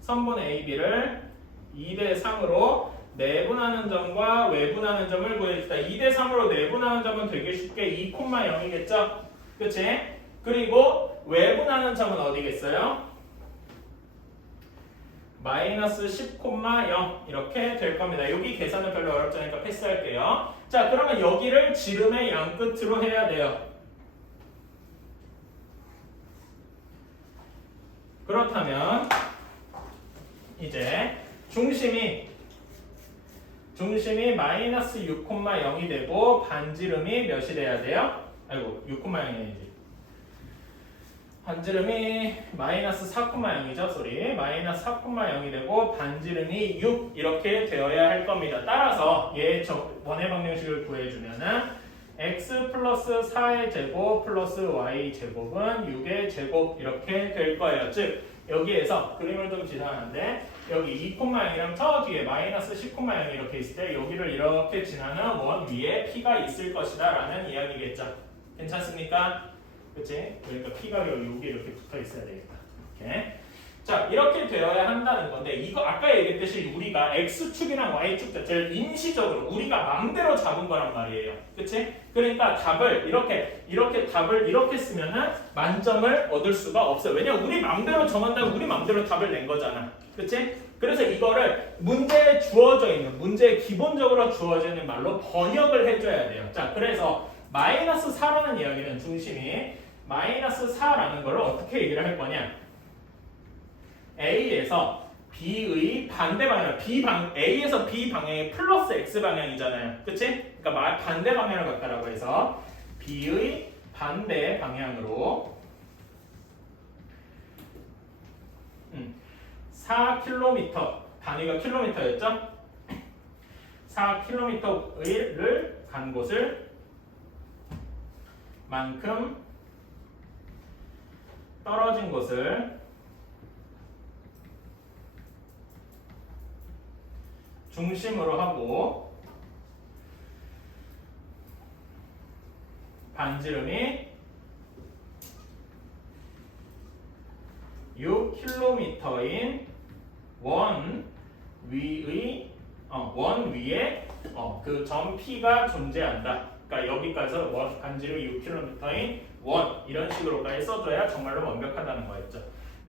선분 A, B를 2대 3으로 내분하는 점과 외분하는 점을 구해줍시다. 2대 3으로 내분하는 점은 되게 쉽게 2,0이겠죠? 그치? 그리고 외분하는 점은 어디겠어요? 마이너스 10,0 이렇게 될 겁니다. 여기 계산은 별로 어렵지 않으니까 패스할게요. 자, 그러면 여기를 지름의 양 끝으로 해야 돼요. 그렇다면 이제 중심이 마이너스 6,0이 되고 반지름이 몇이 돼야 돼요? 아이고 6,0이지. 반지름이 마이너스 4,0이죠. 소리. 마이너스 4,0이 되고 반지름이 6 이렇게 되어야 할 겁니다. 따라서 얘 원의 방정식을 구해주면은 x 플러스 4의 제곱 플러스 y 제곱은 6의 제곱 이렇게 될 거예요. 즉 여기에서 그림을 좀 지나가는데 여기 2,0이랑 저 뒤에 마이너스 10,0 이렇게 있을 때 여기를 이렇게 지나는 원 위에 P가 있을 것이다 라는 이야기겠죠. 괜찮습니까? 그치? 그러니까 P가 여기 이렇게 붙어 있어야 되겠다. 이렇게. 자, 이렇게 되어야 한다는 건데 이거 아까 얘기했듯이 우리가 X축이랑 Y축 자체를 임시적으로 우리가 맘대로 잡은 거란 말이에요. 그치? 그러니까 답을 이렇게 답을 이렇게 쓰면은 만점을 얻을 수가 없어요. 왜냐면 우리 맘대로 정한다고 우리 맘대로 답을 낸 거잖아. 그치? 그래서 이거를 문제에 주어져 있는 문제에 기본적으로 주어져 있는 말로 번역을 해줘야 돼요. 자, 그래서 마이너스 4라는 이야기는 중심이 마이너스 4라는 걸 어떻게 얘기를 할 거냐? A에서 B의 반대 방향, A에서 B 방향이 플러스 X 방향이잖아요. 그치? 그러니까 반대 방향을 갖다라고 해서 B의 반대 방향으로 4km, 단위가 킬로미터였죠? 4km를 간 곳을 만큼 떨어진 곳을 중심으로 하고 반지름이 6km인 원 위에 그 점 P가 존재한다. 그러니까 여기까지 반지름이 6km인 원 이런 식으로까지 써줘야 정말로 완벽하다는 거였죠.